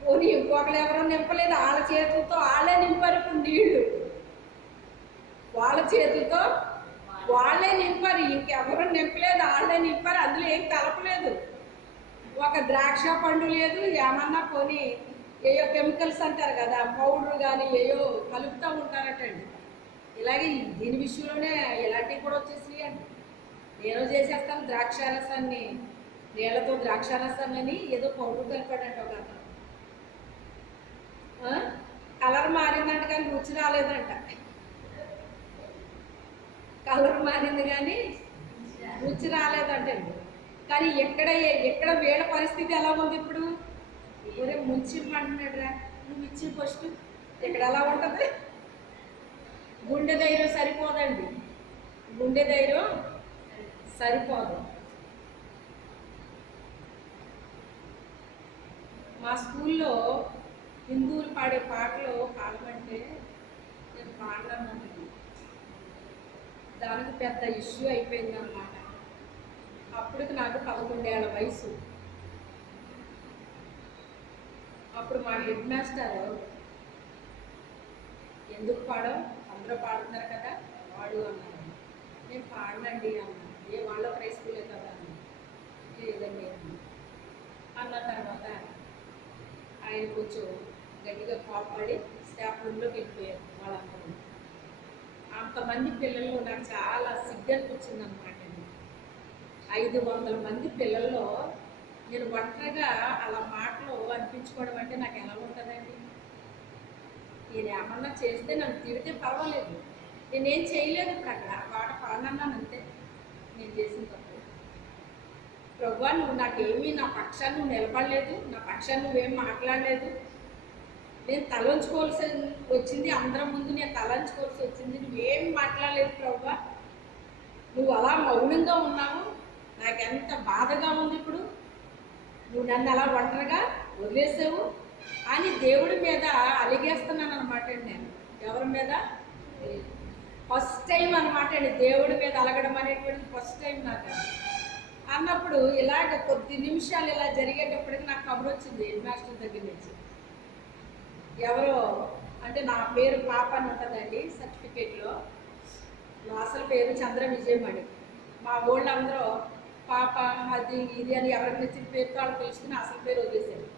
పోనీ ఇంకొకరు ఎవరో నింపలేదు, వాళ్ళ చేతులతో వాళ్ళే నింపారు. ఇప్పుడు నీళ్లు వాళ్ళ చేతులతో వాళ్ళే నింపారు, ఇంకెవరు నింపలేదు, వాళ్ళే నింపారు. అందులో ఏం కలపలేదు. ఒక ద్రాక్ష పండు లేదు, ఏమన్నా కొని ఏయో కెమికల్స్ అంటారు కదా, పౌడర్ కానీ ఏయో కలుపుతూ ఉంటారటండి. ఇలాగే దీని విషయంలోనే ఇలాంటివి కూడా వచ్చేసినాయి అండి. నేను చేసేస్తాను ద్రాక్షారసాన్ని, నీళ్ళతో ద్రాక్షారసాన్ని ఏదో పౌడర్ కలిపాడంట ఒక అతను. కలర్ మారిందంట కానీ రుచి రాలేదంట. కలర్ మారింది కానీ రుచి రాలేదంటండి. కానీ ఎక్కడ వీళ్ళ పరిస్థితి ఎలా ఉంది ఇప్పుడు? ఒరే ముంచిమ్మంటున్నాడు రా, నువ్వు ఇచ్చి ఫస్ట్ ఇక్కడ ఎలా ఉంటుంది? గుండె ధైర్యం సరిపోదండి, గుండె ధైర్యం సరిపోదు. మా స్కూల్లో హిందువులు పాడే పాటలు పాడమంటే నేను పాడలేనండి. దానికి పెద్ద ఇష్యూ అయిపోయింది అన్నమాట. అప్పటికి నాకు 11 ఏళ్ల వయసు. అప్పుడు మా హెడ్ మాస్టర్, ఎందుకు పాడవు, అందరూ పాడుతున్నారు కదా వాడు అన్నారు. నేను పాడనండి అన్నాను. ఏ వాళ్ళ ప్రైజ్ స్కూలే కదా అన్న. లేదండి అన్న తర్వాత ఆయన కొంచెం గట్టిగా కోపడి స్టాఫ్ రూమ్లోకి వెళ్ళిపోయారు వాళ్ళందరూ. అంతమంది పిల్లల్లో నాకు చాలా సిగ్గనిపించింది అనమాట. 500 మంది పిల్లల్లో నేను ఒంటరిగా అలా మాటలు అనిపించుకోవడం అంటే నాకు ఎలా ఉంటుందండి? నేను ఏమన్నా చేస్తే నన్ను తిడితే పర్వాలేదు, నేనేం చేయలేదు. ఇప్పుడు అక్కడ పాట పాడనన్నాను అంతే, నేను చేసిన తప్పు. ప్రభువా, నువ్వు నాకేమీ నా పక్షాన్ని నువ్వు నిలబడలేదు, నా పక్షాన్ని నువ్వేం మాట్లాడలేదు. నేను తలంచుకోవాల్సి వచ్చింది, అందరం ముందు నేను తలంచుకోవాల్సి వచ్చింది, నువ్వేం మాట్లాడలేదు ప్రభువా. నువ్వు అలా మౌనంగా ఉన్నావు, నాకెంత బాధగా ఉంది. ఇప్పుడు నువ్వు నన్ను అలా ఒంటరిగా వదిలేసావు అని దేవుడి మీద అలిగేస్తున్నాను అనమాట అండి. నేను ఎవరి మీద? ఫస్ట్ టైం అనమాట అండి దేవుడి మీద అలగడం అనేటువంటిది ఫస్ట్ టైం నాకు. అన్నప్పుడు ఇలాగ కొద్ది నిమిషాలు ఇలా జరిగేటప్పటికి నాకు కబురు వచ్చింది హెడ్ మాస్టర్ దగ్గర నుంచి. ఎవరో అంటే నా పేరు పాప అని ఉంటుందండి సర్టిఫికేట్లో, నా అసలు పేరు చంద్ర విజయమణి. మా వాళ్ళందరూ పాప అది ఇది అని ఎవరికి నచ్చిన పేరుతో వాళ్ళు తెలుసుకుని అసలు పేరు వదిలేశారు.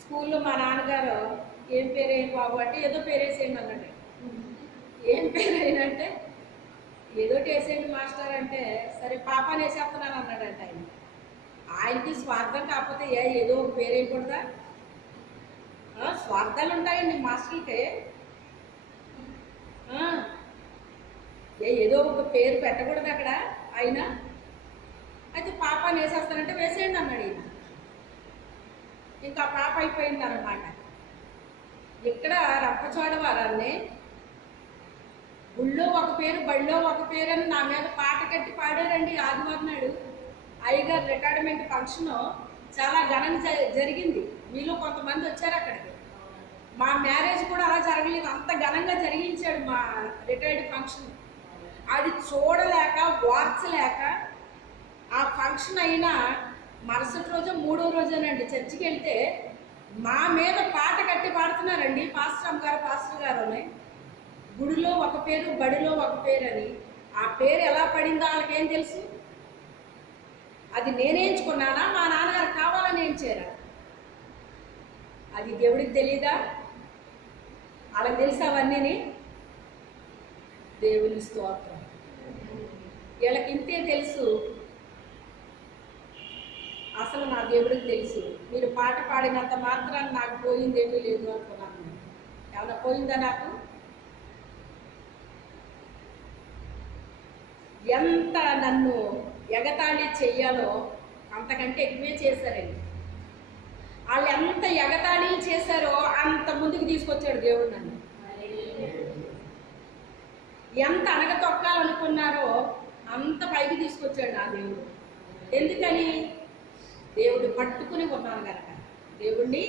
స్కూల్లో మా నాన్నగారు ఏం పేరు ఏంటి బాబు అంటే ఏదో పేరు వేసేయండి అన్నాడు. ఏం పేరు అయినంటే ఏదో వేసేయండి మాస్టర్ అంటే సరే పాప అని వేసేస్తున్నాను అన్నాడంట ఆయన. ఆయనకి స్వార్థం కాకపోతే ఏదో ఒక పేరు వేయకూడదా? స్వార్థాలు ఉంటాయండి మాస్టర్కి. ఏదో ఒక పేరు పెట్టకూడదు అక్కడ ఆయన. అయితే పాప అని వేసేస్తానంటే వేసేయండి అన్నాడు ఈయన. ఇంకా పాప అయిపోయింది అన్నమాట. ఇక్కడ రంపచోడవరాన్ని గుళ్ళో ఒక పేరు బళ్ళో ఒక పేరు అని నా మీద పాట కట్టి పాడారండి ఆదివారం నాడు. అయ్యగారు రిటైర్మెంట్ ఫంక్షన్ చాలా ఘనంగా జరిగింది. మీలో కొంతమంది వచ్చారు అక్కడికి. మా మ్యారేజ్ కూడా అలా జరగలేదు, అంత ఘనంగా జరిగించాడు మా రిటైర్డ్ ఫంక్షన్. అది చూడలేక వార్చలేక ఆ ఫంక్షన్ అయినా మరుసటి రోజు 3వ రోజేనండి చర్చికి వెళ్తే మా మీద పాట కట్టి పాడుతున్నారండి పాస్టర్ గారు అని. గుడిలో ఒక పేరు బడిలో ఒక పేరు అని. ఆ పేరు ఎలా పడిందో వాళ్ళకేం తెలుసు? అది నేనేంచుకున్నానా మా నాన్నగారు కావాలని ఏం చేయరా? అది దేవుడికి తెలీదా? వాళ్ళకి తెలుసు అవన్నీని. దేవుని స్తోత్రం. వీళ్ళకి ఇంతే తెలుసు, అసలు నా దేవుడికి తెలుసు. మీరు పాట పాడినంత మాత్రాన్ని నాకు పోయిందేమీ లేదు అనుకున్నాను. ఏమన్నా పోయిందా నాకు? ఎంత నన్ను ఎగతాళి చెయ్యాలో అంతకంటే ఎక్కువే చేశారండి. వాళ్ళు ఎంత ఎగతాళి చేశారో అంత ముందుకు తీసుకొచ్చాడు దేవుడు నన్ను. ఎంత అణగతొక్కాలనుకున్నారో అంత పైకి తీసుకొచ్చాడు నా దేవుడు. ఎందుకని? దేవుడు పట్టుకుని ఉన్నాను కనుక. దేవుణ్ణి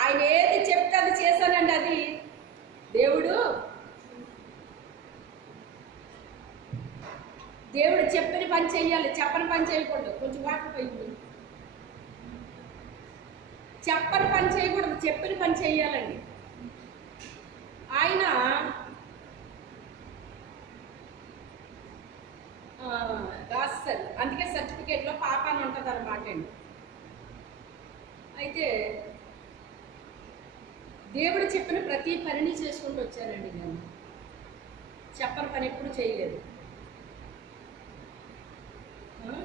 ఆయన ఏది చెప్తే అది చేశానండి. అది దేవుడు చెప్పిన పని చెయ్యాలి, చెప్పని పని చేయకూడదు. కొంచెం వాటర్ పోయింది. చెప్పని పని చేయకూడదు, చెప్పిన పని చెయ్యాలండి. ఆయన రాస్తారు, అందుకే సర్టిఫికేట్లో పాప అని ఉంటుంది అనమాట. ప్రతి పనిని చేసుకుంటూ వచ్చానండి నేను. చెప్పని పని ఎప్పుడు చేయలేదు. ఆ?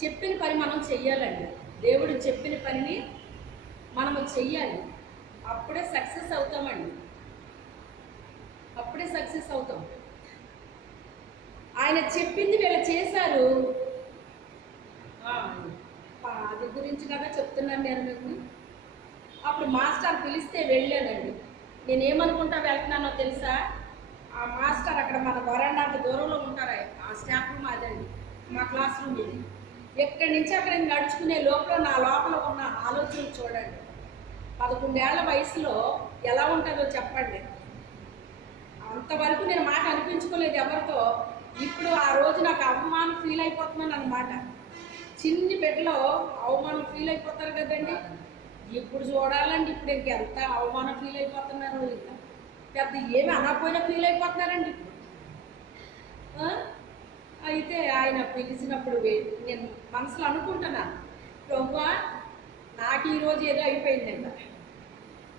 చెప్పిన పని మనం చెయ్యాలండి. దేవుడు చెప్పిన పనిని మనము చెయ్యాలి. అప్పుడే సక్సెస్ అవుతామండి. అప్పుడే సక్సెస్ అవుతాం. ఆయన చెప్పింది వీళ్ళు చేశారు. అది గురించి కదా చెప్తున్నాను నేను మీకు. అప్పుడు మాస్టర్ పిలిస్తే వెళ్ళానండి. నేనేమనుకుంటా వెళ్తున్నానో తెలుసా? ఆ మాస్టర్ అక్కడ మన వరండాంత దూరంలో ఉంటారు. ఆ స్టాఫ్ రూమ్ అదండి, మా క్లాస్ రూమ్ ఇది. ఎక్కడి నుంచి అక్కడ నడుచుకునే లోపల నా లోపల ఉన్న ఆలోచన చూడండి. 11 ఏళ్ల వయసులో ఎలా ఉంటుందో చెప్పండి. అంతవరకు నేను మాట అనిపించుకోలేదు ఎవరితో. ఇప్పుడు ఆ రోజు నాకు అవమానం ఫీల్ అయిపోతున్నాను అన్నమాట. చిన్ని బిడ్డలో అవమానం ఫీల్ అయిపోతారు కదండి. ఇప్పుడు చూడాలండి, ఇప్పుడు ఇంకెంత అవమానం ఫీల్ అయిపోతున్నారు. ఇంకా పెద్ద ఏమి అనకపోయినా ఫీల్ అయిపోతున్నారండి ఇప్పుడు. అయితే ఆయన పిలిచినప్పుడు నేను మనసులో అనుకుంటున్నాను, ప్రభువా నాకు ఈరోజు ఏదో అయిపోయిందంట.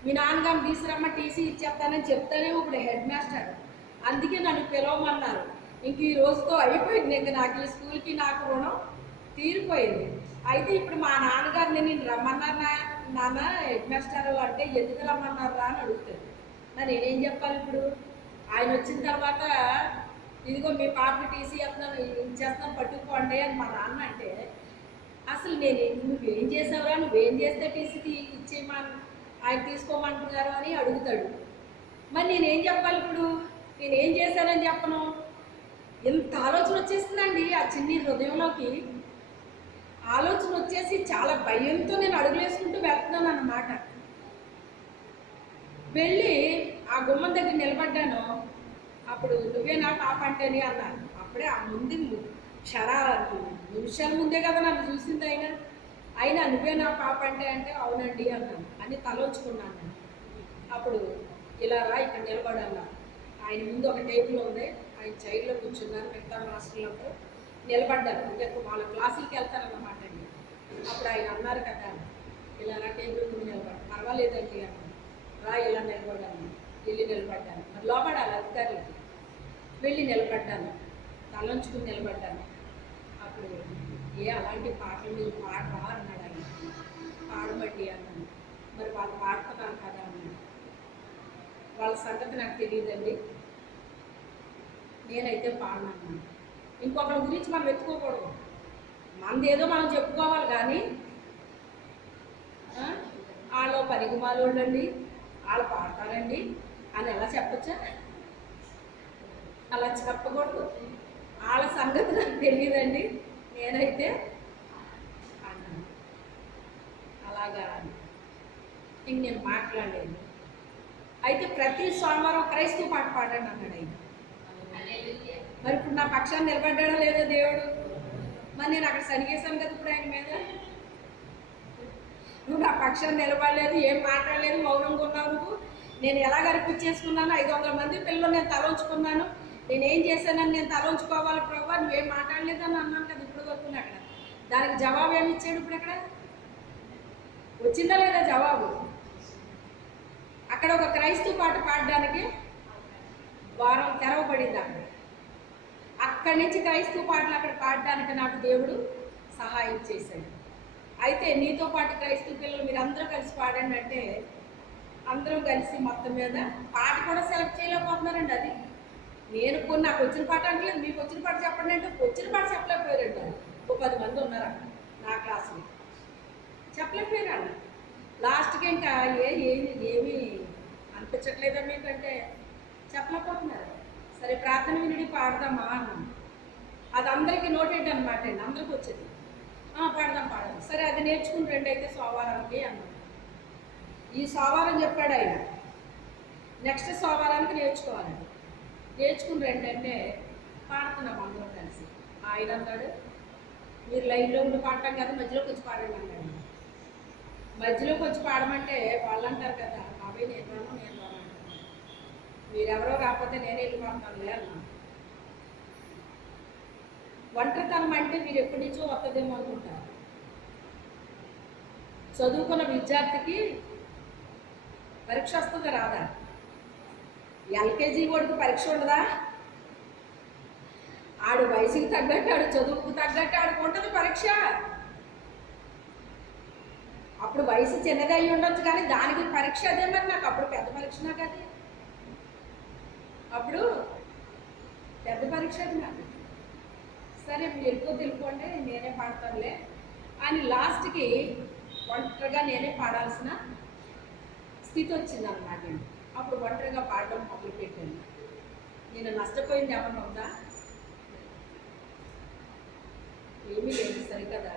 మీ నాన్నగారిని తీసుకురమ్మ, టీసీ ఇచ్చేస్తానని చెప్తానే ఇప్పుడు హెడ్ మాస్టర్. అందుకే నన్ను పిలవమన్నారు. ఇంక ఈ రోజుతో అయిపోయింది. ఇంక నాకు ఈ స్కూల్కి నాకు రుణం తీరిపోయింది. అయితే ఇప్పుడు మా నాన్నగారిని నేను రమ్మన్నారు. నాన్న హెడ్ మాస్టర్ అంటే ఎందుకు రమ్మన్నారా అని అడుగుతాడు. నేనేం చెప్పాలి ఇప్పుడు? ఆయన వచ్చిన తర్వాత ఇదిగో మీ పాపకి టీసీ ఇచ్చేస్తున్నాను పట్టుకుపోండి అని మా నాన్న అంటే, అసలు నువ్వేం చేసావురా, నువ్వేం చేస్తే టీసీ ఇచ్చేయమని ఆయన తీసుకోమంటున్నారు అని అడుగుతాడు. మరి నేనేం చెప్పాలి ఇప్పుడు? నేనేం చేశానని చెప్పను. ఎంత ఆలోచన వచ్చేసిందండి ఆ చిన్ని హృదయంలోకి. ఆలోచన వచ్చేసి చాలా భయంతో నేను అడుగులేసుకుంటూ వెళ్తున్నాను అన్నమాట. వెళ్ళి ఆ గుమ్మం దగ్గర నిలబడ్డాను. అప్పుడు నువ్వే నా పాప అంటేనే అన్నాను. అప్పుడే ఆ ముందు నిమిషాల ముందే కదా నన్ను చూసింది అయినా నువ్వే నా పాప అంటే అవునండి అన్నాను అని తలోచుకున్నాను. అప్పుడు ఇలా రా ఇక్కడ నిలబడాను. ఆయన ముందు ఒక టేబుల్ ఉంది, ఆయన చైర్లో కూర్చున్నారు. మిగతా మాస్టర్లందరూ నిలబడ్డారు. అంటే వాళ్ళ క్లాసులకి వెళ్తారన్నమాట అండి. అప్పుడు ఆయన అన్నారు కదా, ఇలా రా టేబుల్ ముందు నిలబడ్డాను. పర్వాలేదండి అన్నాను. రా ఇలా నిలబడ్డాను. వెళ్ళి నిలబడ్డాను. మరి లోపడాలి అధికారులకి. వెళ్ళి నిలబడ్డాను, తలంచుకుని నిలబడ్డాను. అప్పుడు అలాంటి పాటలు మీరు పాడరా అన్నాడు ఆయన. పాడమండి అన్నాను. మరి వాళ్ళు పాడుతున్నారు కదా అన్నాడు. వాళ్ళ సంగతి నాకు తెలియదండి, నేనైతే పాడనన్నాను. ఇంకొకరి గురించి మనం వెతుక్కోకూడదు. మనది ఏదో మనం చెప్పుకోవాలి. కానీ వాళ్ళు పనికిమాలోళ్ళండి, వాళ్ళు పాడతారండి అని ఎలా చెప్పచ్చా? అలా చెప్పకూడదు. వాళ్ళ సంగతి నాకు తెలియదండి, నేనైతే అన్నాను. అలాగా ఇంక నేను మాట్లాడలేదు. అయితే ప్రతి సోమవారం క్రైస్తవ పాట పాడండి అన్నాడు ఆయన. మరి ఇప్పుడు నా పక్షాన్ని నిలబడ్డాడో లేదో దేవుడు. మరి నేను అక్కడ సరిగేశాను కదా ఇప్పుడు ఆయన మీద. నువ్వు నా పక్షాన్ని నిలబడలేదు, ఏం మాట్లాడలేదు, మౌనంగా ఉన్నావు నువ్వు. నేను ఎలా గరిపించేసుకున్నాను, 500 మంది పిల్లలు నేను తలంచుకున్నాను, నేనేం చేశానని నేను తలంచుకోవాలి ప్రభావ, నువ్వేం మాట్లాడలేదని అన్నాను కదా ఇప్పుడు వరకు. అక్కడ దానికి జవాబు ఏమి ఇచ్చాడు? ఇప్పుడు అక్కడ వచ్చిందా లేదా జవాబు? అక్కడ ఒక క్రైస్తవ పాట పాడడానికి ద్వారం తెరవబడింది. అక్కడి నుంచి క్రైస్తవ పాటలు అక్కడ పాడడానికి నాకు దేవుడు సహాయం చేశాడు. అయితే నీతో పాటు క్రైస్తవ పిల్లలు మీరు అందరూ కలిసి పాడండి అంటే అందరం కలిసి మొత్తం మీద పాట కూడా సెలెక్ట్ చేయలేకపోతున్నారండి. అది నేను నాకు వచ్చిన పాట అంటే మీకు వచ్చిన పాట చెప్పండి అంటే వచ్చిన పాట చెప్పలేకపోయారంట. 10 మంది ఉన్నారు అక్కడ నా క్లాసులో, చెప్పలేకపోయారు. లాస్ట్కి ఇంకా ఏమీ అనిపించట్లేదా మీకంటే చెప్పలేకపోతున్నారు. సరే ప్రార్థన వినుడి పాడదామా అన్నాను. అది అందరికీ నోటెడ్ అనమాట అండి, అందరికి వచ్చేది. పాడదాం. సరే అది నేర్చుకుని రండి అయితే సోమవారానికి అన్నాను. ఈ సోమవారం చెప్పాడు ఆయన, నెక్స్ట్ సోమవారానికి నేర్చుకోవాలండి. నేర్చుకుని రండి అంటే పాడుతున్నాం అందరం కలిసి. ఆయన అన్నాడు, మీరు లైన్లో ఉండి పాడటం కదా, మధ్యలోకి వచ్చి పాడండి అన్నాడు. మధ్యలోకి వచ్చి పాడమంటే వాళ్ళు అంటారు కదా, బాబాయ్ నేను రాను మీరెవరో రాకపోతే నేనే వెళ్ళిపోతానులే అన్నాను. ఒంటరితనం అంటే మీరు ఎప్పటి నుంచో వస్తుందేమో అనుకుంటారు. చదువుకున్న విద్యార్థికి పరీక్ష వస్తుందా రాదా? ఎల్కేజీ వాడికి పరీక్ష ఉండదా? ఆడు వయసుకి తగ్గట్టు, ఆడు చదువుకు తగ్గట్టు ఆడికి ఉంటుంది పరీక్ష. అప్పుడు వయసు చిన్నది అయ్యి ఉండొచ్చు, కానీ దానికి పరీక్ష అదే. మరి నాకు అప్పుడు పెద్ద పరీక్ష నాకు అది, అప్పుడు పెద్ద పరీక్ష అది నాకు. సరే మీరు ఎక్కువ తెలుసుకోండి, నేనే పాడతానులే అని లాస్ట్కి ఒంటరిగా నేనే పాడాల్సిన స్థితి వచ్చింది అన్నమాట. అప్పుడు ఒంటరిగా పాడడం మొదలుపెట్టాను. నేను నష్టపోయింది ఏమన్నా ఉందా? ఏమీ లేదు, సరికదా.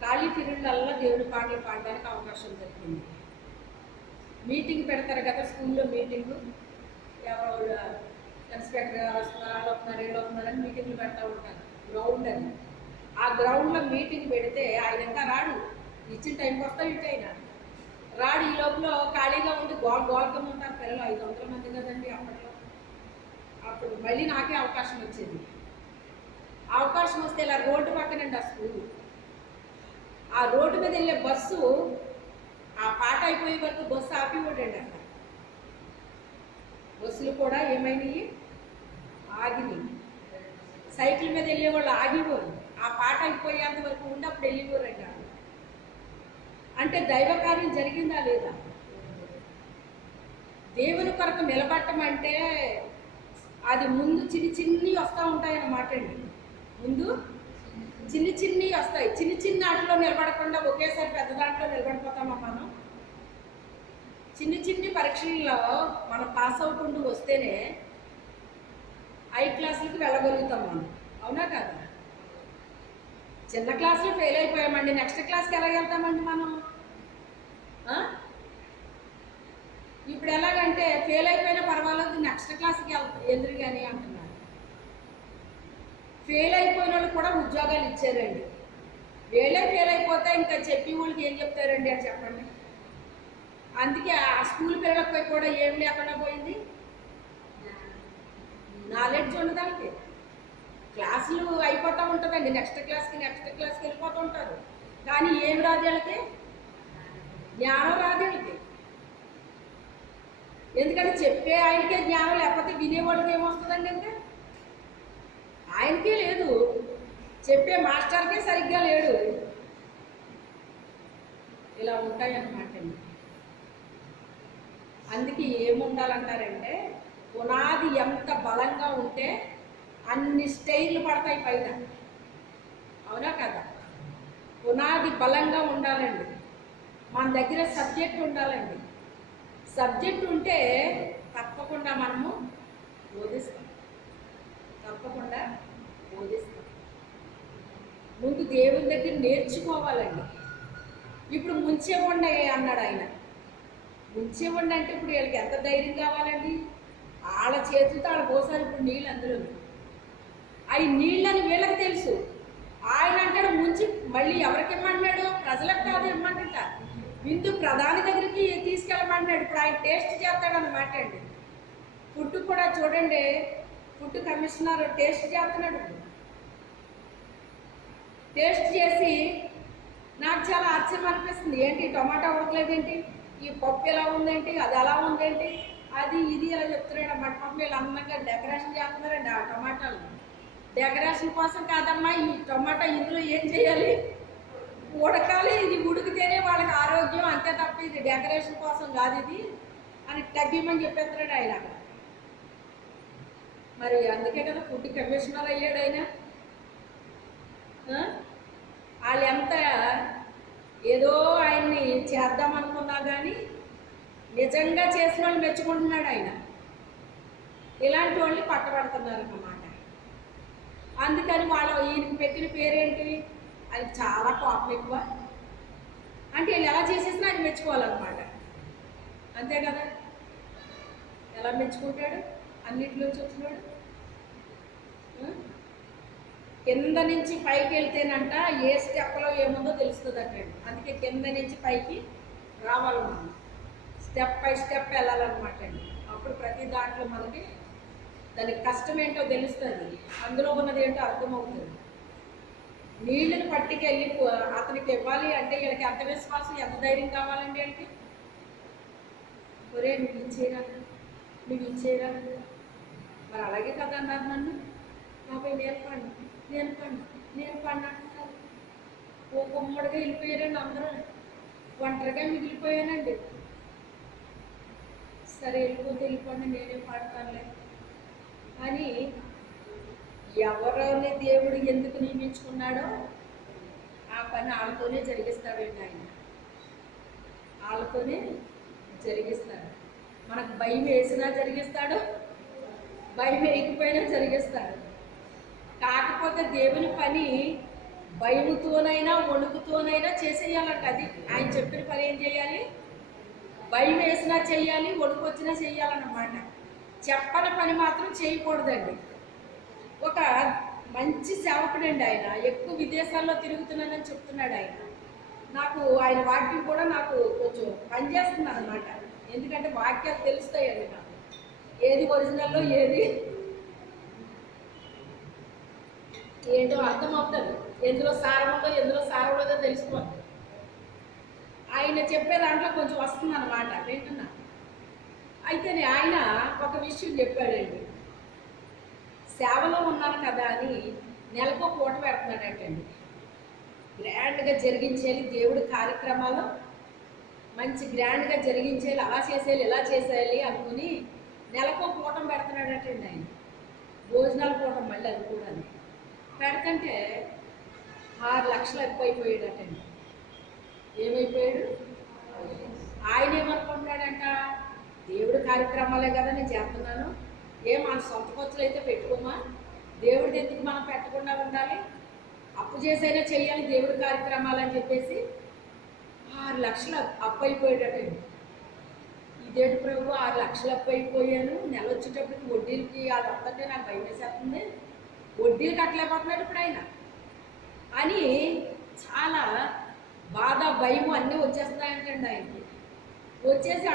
ఖాళీ పీరియడ్లల్లో దేవుడి పాటలు పాడడానికి అవకాశం దొరికింది. మీటింగ్ పెడతారు కదా స్కూల్లో, మీటింగు ఎవరు ఇన్స్పెక్టర్ గారు వస్తున్నారు, వాళ్ళు వస్తున్నారు, వీళ్ళు వస్తున్నారని మీటింగ్లు పెడతా ఉంటారు. గ్రౌండ్ అని, ఆ గ్రౌండ్లో మీటింగ్ పెడితే ఆయన ఇంకా రాడు, ఇచ్చిన టైంకి వస్తా ఇటు అయినా రాడు. ఈ లోపల ఖాళీగా ఉండి గోల్గా ఉంటారు పిల్లలు, 500 మంది కదండి అప్పట్లో. అప్పుడు మళ్ళీ నాకే అవకాశం వచ్చేది. అవకాశం వస్తే ఇలా రోడ్డు పక్కనండి ఆ స్కూల్. ఆ రోడ్డు మీద వెళ్ళే బస్సు ఆ పాట అయిపోయే వరకు బస్సు ఆపివ్వడండి. అక్కడ బస్సులు కూడా ఏమైనాయి, ఆగినాయి. సైకిల్ మీద వెళ్ళేవాళ్ళు ఆగిపోరు, ఆ పాట అయిపోయేంత వరకు ఉండి అప్పుడు వెళ్ళిపోరండి. అంటే దైవ కార్యం జరిగిందా లేదా? దేవుని కొరకు నిలబట్టమంటే అది ముందు చిన్ని వస్తూ ఉంటాయన్నమాట అండి. ముందు చిన్ని వస్తాయి. చిన్న ఆటలో నిలబడకుండా ఒకేసారి పెద్ద దాంట్లో నిలబడిపోతామా మనం? చిన్ని పరీక్షల్లో మనం పాస్ అవుతుంటూ వస్తేనే 5 క్లాసులకి వెళ్ళగలుగుతాం మనం, అవునా కదా? చిన్న క్లాసులో ఫెయిల్ అయిపోయామండి, నెక్స్ట్ క్లాస్కి ఎలా వెళ్తామండి మనం? ఇప్పుడు ఎలాగంటే ఫెయిల్ అయిపోయినా పర్వాలేదు, నెక్స్ట్ క్లాస్కి ఎదురు కానీ అంటున్నారు. ఫెయిల్ అయిపోయిన వాళ్ళు కూడా ఉద్యోగాలు ఇచ్చారండి. వీళ్ళే ఫెయిల్ అయిపోతే ఇంకా చెప్పి వాళ్ళకి ఏం చెప్తారండి అని చెప్పండి. అందుకే ఆ స్కూల్ పిల్లలపై కూడా ఏం లేకుండా పోయింది, నాలెడ్జ్ ఉండదండి. క్లాసులు అయిపోతూ ఉంటుందండి, నెక్స్ట్ క్లాస్కి వెళ్ళిపోతూ ఉంటారు, కానీ ఏం రాదు వీళ్ళకి, జ్ఞానం రాదు వీళ్ళకి. ఎందుకంటే చెప్పే ఆయనకే జ్ఞానం, లేకపోతే వినేవాళ్ళకి ఏమొస్తుందండి? అంటే ఆయనకే లేదు, చెప్పే మాస్టర్కే సరిగ్గా లేడు. ఇలా ఉంటాయన్నమాట అండి. అందుకే ఏముండాలంటారంటే, పునాది ఎంత బలంగా ఉంటే అన్ని స్టైర్లు పడతాయి పైన, అవునా కదా? పునాది బలంగా ఉండాలండి. మన దగ్గర సబ్జెక్ట్ ఉండాలండి. సబ్జెక్ట్ ఉంటే తప్పకుండా మనము బోధిస్తాం, తప్పకుండా బోధిస్తాం. ముందు దేవుని దగ్గర నేర్చుకోవాలండి. ఇప్పుడు ముంచేవ్వండి అన్నాడు ఆయన. ముంచేవ్వండి అంటే ఇప్పుడు వీళ్ళకి ఎంత ధైర్యం కావాలండి? వాళ్ళ చేతులతో వాళ్ళ పోసారు ఇప్పుడు నీళ్ళు అందులో. అవి నీళ్ళని వీళ్ళకి తెలుసు. ఆయన అంటాడు ముంచి, మళ్ళీ ఎవరికి ఇమ్మంటున్నాడు? ప్రజలకు కాదు ఇమ్మంట, విందు ప్రధాని దగ్గరికి తీసుకెళ్ళమంటున్నాడు. ఇప్పుడు ఆయన టేస్ట్ చేస్తాడు అన్నమాట అండి. ఫుడ్ కూడా చూడండి, ఫుడ్ కమిషనర్ టేస్ట్ చేస్తున్నాడు. టేస్ట్ చేసి నాకు చాలా ఆశ్చర్యం అనిపిస్తుంది. ఏంటి టమాటా ఉడకలేదేంటి, ఈ పప్పు ఎలా ఉందేంటి, అది ఎలా ఉందేంటి, అది ఇది ఇలా చెప్తున్నాడు అన్నమాట. పప్పు వీళ్ళు అందంగా డెకరేషన్ చేస్తున్నారండి ఆ టమాటాలు. డెకరేషన్ కోసం కాదమ్మా, ఈ టమాటా ఇందులో ఏం చేయాలి, ఉడకాలి, ఇది ఉడికితేనే వాళ్ళకి ఆరోగ్యం, అంతే తప్ప ఇది డెకరేషన్ కోసం కాదు ఇది అని తగ్గిమని చెప్పేస్తున్నాడు ఆయన. మరి అందుకే కదా ఫుడ్ కమిషనర్ అయ్యాడు ఆయన. వాళ్ళు ఎంత ఏదో ఆయన్ని చేద్దామనుకున్నా కానీ నిజంగా చేసిన వాళ్ళు మెచ్చుకుంటున్నాడు ఆయన. ఇలాంటి వాళ్ళు పట్టబడుతున్నారు అన్నమాట. అందుకని వాళ్ళు ఈయనకి పెట్టిన పేరేంటి, అది చాలా కోపం ఎక్కువ. అంటే వీళ్ళు ఎలా చేసేసినా అది మెచ్చుకోవాలన్నమాట, అంతే కదా? ఎలా మెచ్చుకుంటాడు? అన్నిటిలోంచి వచ్చినాడు. కింద నుంచి పైకి వెళ్తేనంట ఏ స్టెప్లో ఏముందో తెలుస్తుంది అంటండి. అందుకే కింద నుంచి పైకి రావాలి మనం, స్టెప్ బై స్టెప్ వెళ్ళాలన్నమాట అండి. అప్పుడు ప్రతి దాంట్లో మనకి దానికి కష్టం ఏంటో తెలుస్తుంది, అందులో ఉన్నది ఏంటో అర్థమవుతుంది. నీళ్ళని పట్టుకెళ్ళి అతనికి ఇవ్వాలి అంటే వీళ్ళకి ఎంత విశ్వాసం, ఎంత ధైర్యం కావాలండి అంటే ఒరే నువ్వు ఇచ్చేరా, నువ్వు ఇచ్చేరా. మరి అలాగే కదా అన్నారు నన్ను. బాబాయ్ నేను పండు, నేను పండు, నేను పండు అంటున్నారు. ఓ గుమ్మడిగా వెళ్ళిపోయారండి అందరూ, ఒంటరిగా మిగిలిపోయానండి. సరే వెళ్ళిపోతే వెళ్ళిపోండి, నేనే పాడతానులే అని ఎవరిని దేవుడు ఎందుకు నియమించుకున్నాడో ఆ పని వాళ్ళతోనే జరిగిస్తాడండి ఆయన. వాళ్ళతోనే జరిగిస్తాడు. మనకు భయం వేసినా జరిగిస్తాడు, భయం వేయకపోయినా జరిగిస్తాడు. కాకపోతే దేవుని పని భయముతోనైనా వణుకుతోనైనా చేసేయాలంట. అది ఆయన చెప్పిన పని ఏం చేయాలి? భయం వేసినా చెయ్యాలి, వణుకు వచ్చినా చెయ్యాలన్నమాట. చెప్పని పని మాత్రం చేయకూడదండి. ఒక మంచి సేవకుడండి ఆయన. ఎక్కువ విదేశాల్లో తిరుగుతున్నానని చెప్తున్నాడు ఆయన. నాకు ఆయన వాక్యం కూడా నాకు కొంచెం పనిచేస్తుంది అన్నమాట. ఎందుకంటే వాక్యాలు తెలుస్తాయండి నాకు, ఏది ఒరిజినల్లో ఏది ఏంటో అర్థమవుతుంది. ఎందులో సారం ఉందో ఎందులో సారం లేదో తెలిసిపోతుంది. ఆయన చెప్పే దాంట్లో కొంచెం వస్తుంది అన్నమాట, వింటున్నా. అయితే ఆయన ఒక విషయం చెప్పాడండి. సేవలో ఉన్నాను కదా అని నెలకు పూట పెడుతున్నాడంటండి. గ్రాండ్గా జరిగించేయాలి దేవుడి కార్యక్రమాలు, మంచి గ్రాండ్గా జరిగించేయాలి, అలా చేసేయాలి ఇలా చేసేయాలి అనుకుని నెలకు కూటం పెడుతున్నాడటండి ఆయన. భోజనాల కూటం మళ్ళీ అది కూడా పెడుతుంటే 6 లక్షలు ఎక్కువైపోయాడటండి. ఏమైపోయాడు? ఆయన ఏమనుకుంటున్నాడంట, దేవుడి కార్యక్రమాలే కదా నేను చేస్తున్నాను, మన సొంత ఖర్చులు అయితే పెట్టుకోమా, దేవుడి ఎందుకు మనం పెట్టకుండా ఉండాలి, అప్పు చేసైనా చెయ్యాలి దేవుడి కార్యక్రమాలు అని చెప్పేసి 6 లక్షలు అప్పు అయిపోయాడటండి. ఇదేంటి ప్రభు 6 లక్షలు అప్పు అయిపోయాను, నెల వచ్చేటప్పటికి వడ్డీలకి అది వస్తుంటే నాకు భయం వేసేస్తుంది, వడ్డీలు కట్టలేకపోతున్నాడు ఇప్పుడు ఆయన అని చాలా బాధ భయం అన్నీ వచ్చేస్తున్నాయంటండి ఆయనకి. వచ్చేసి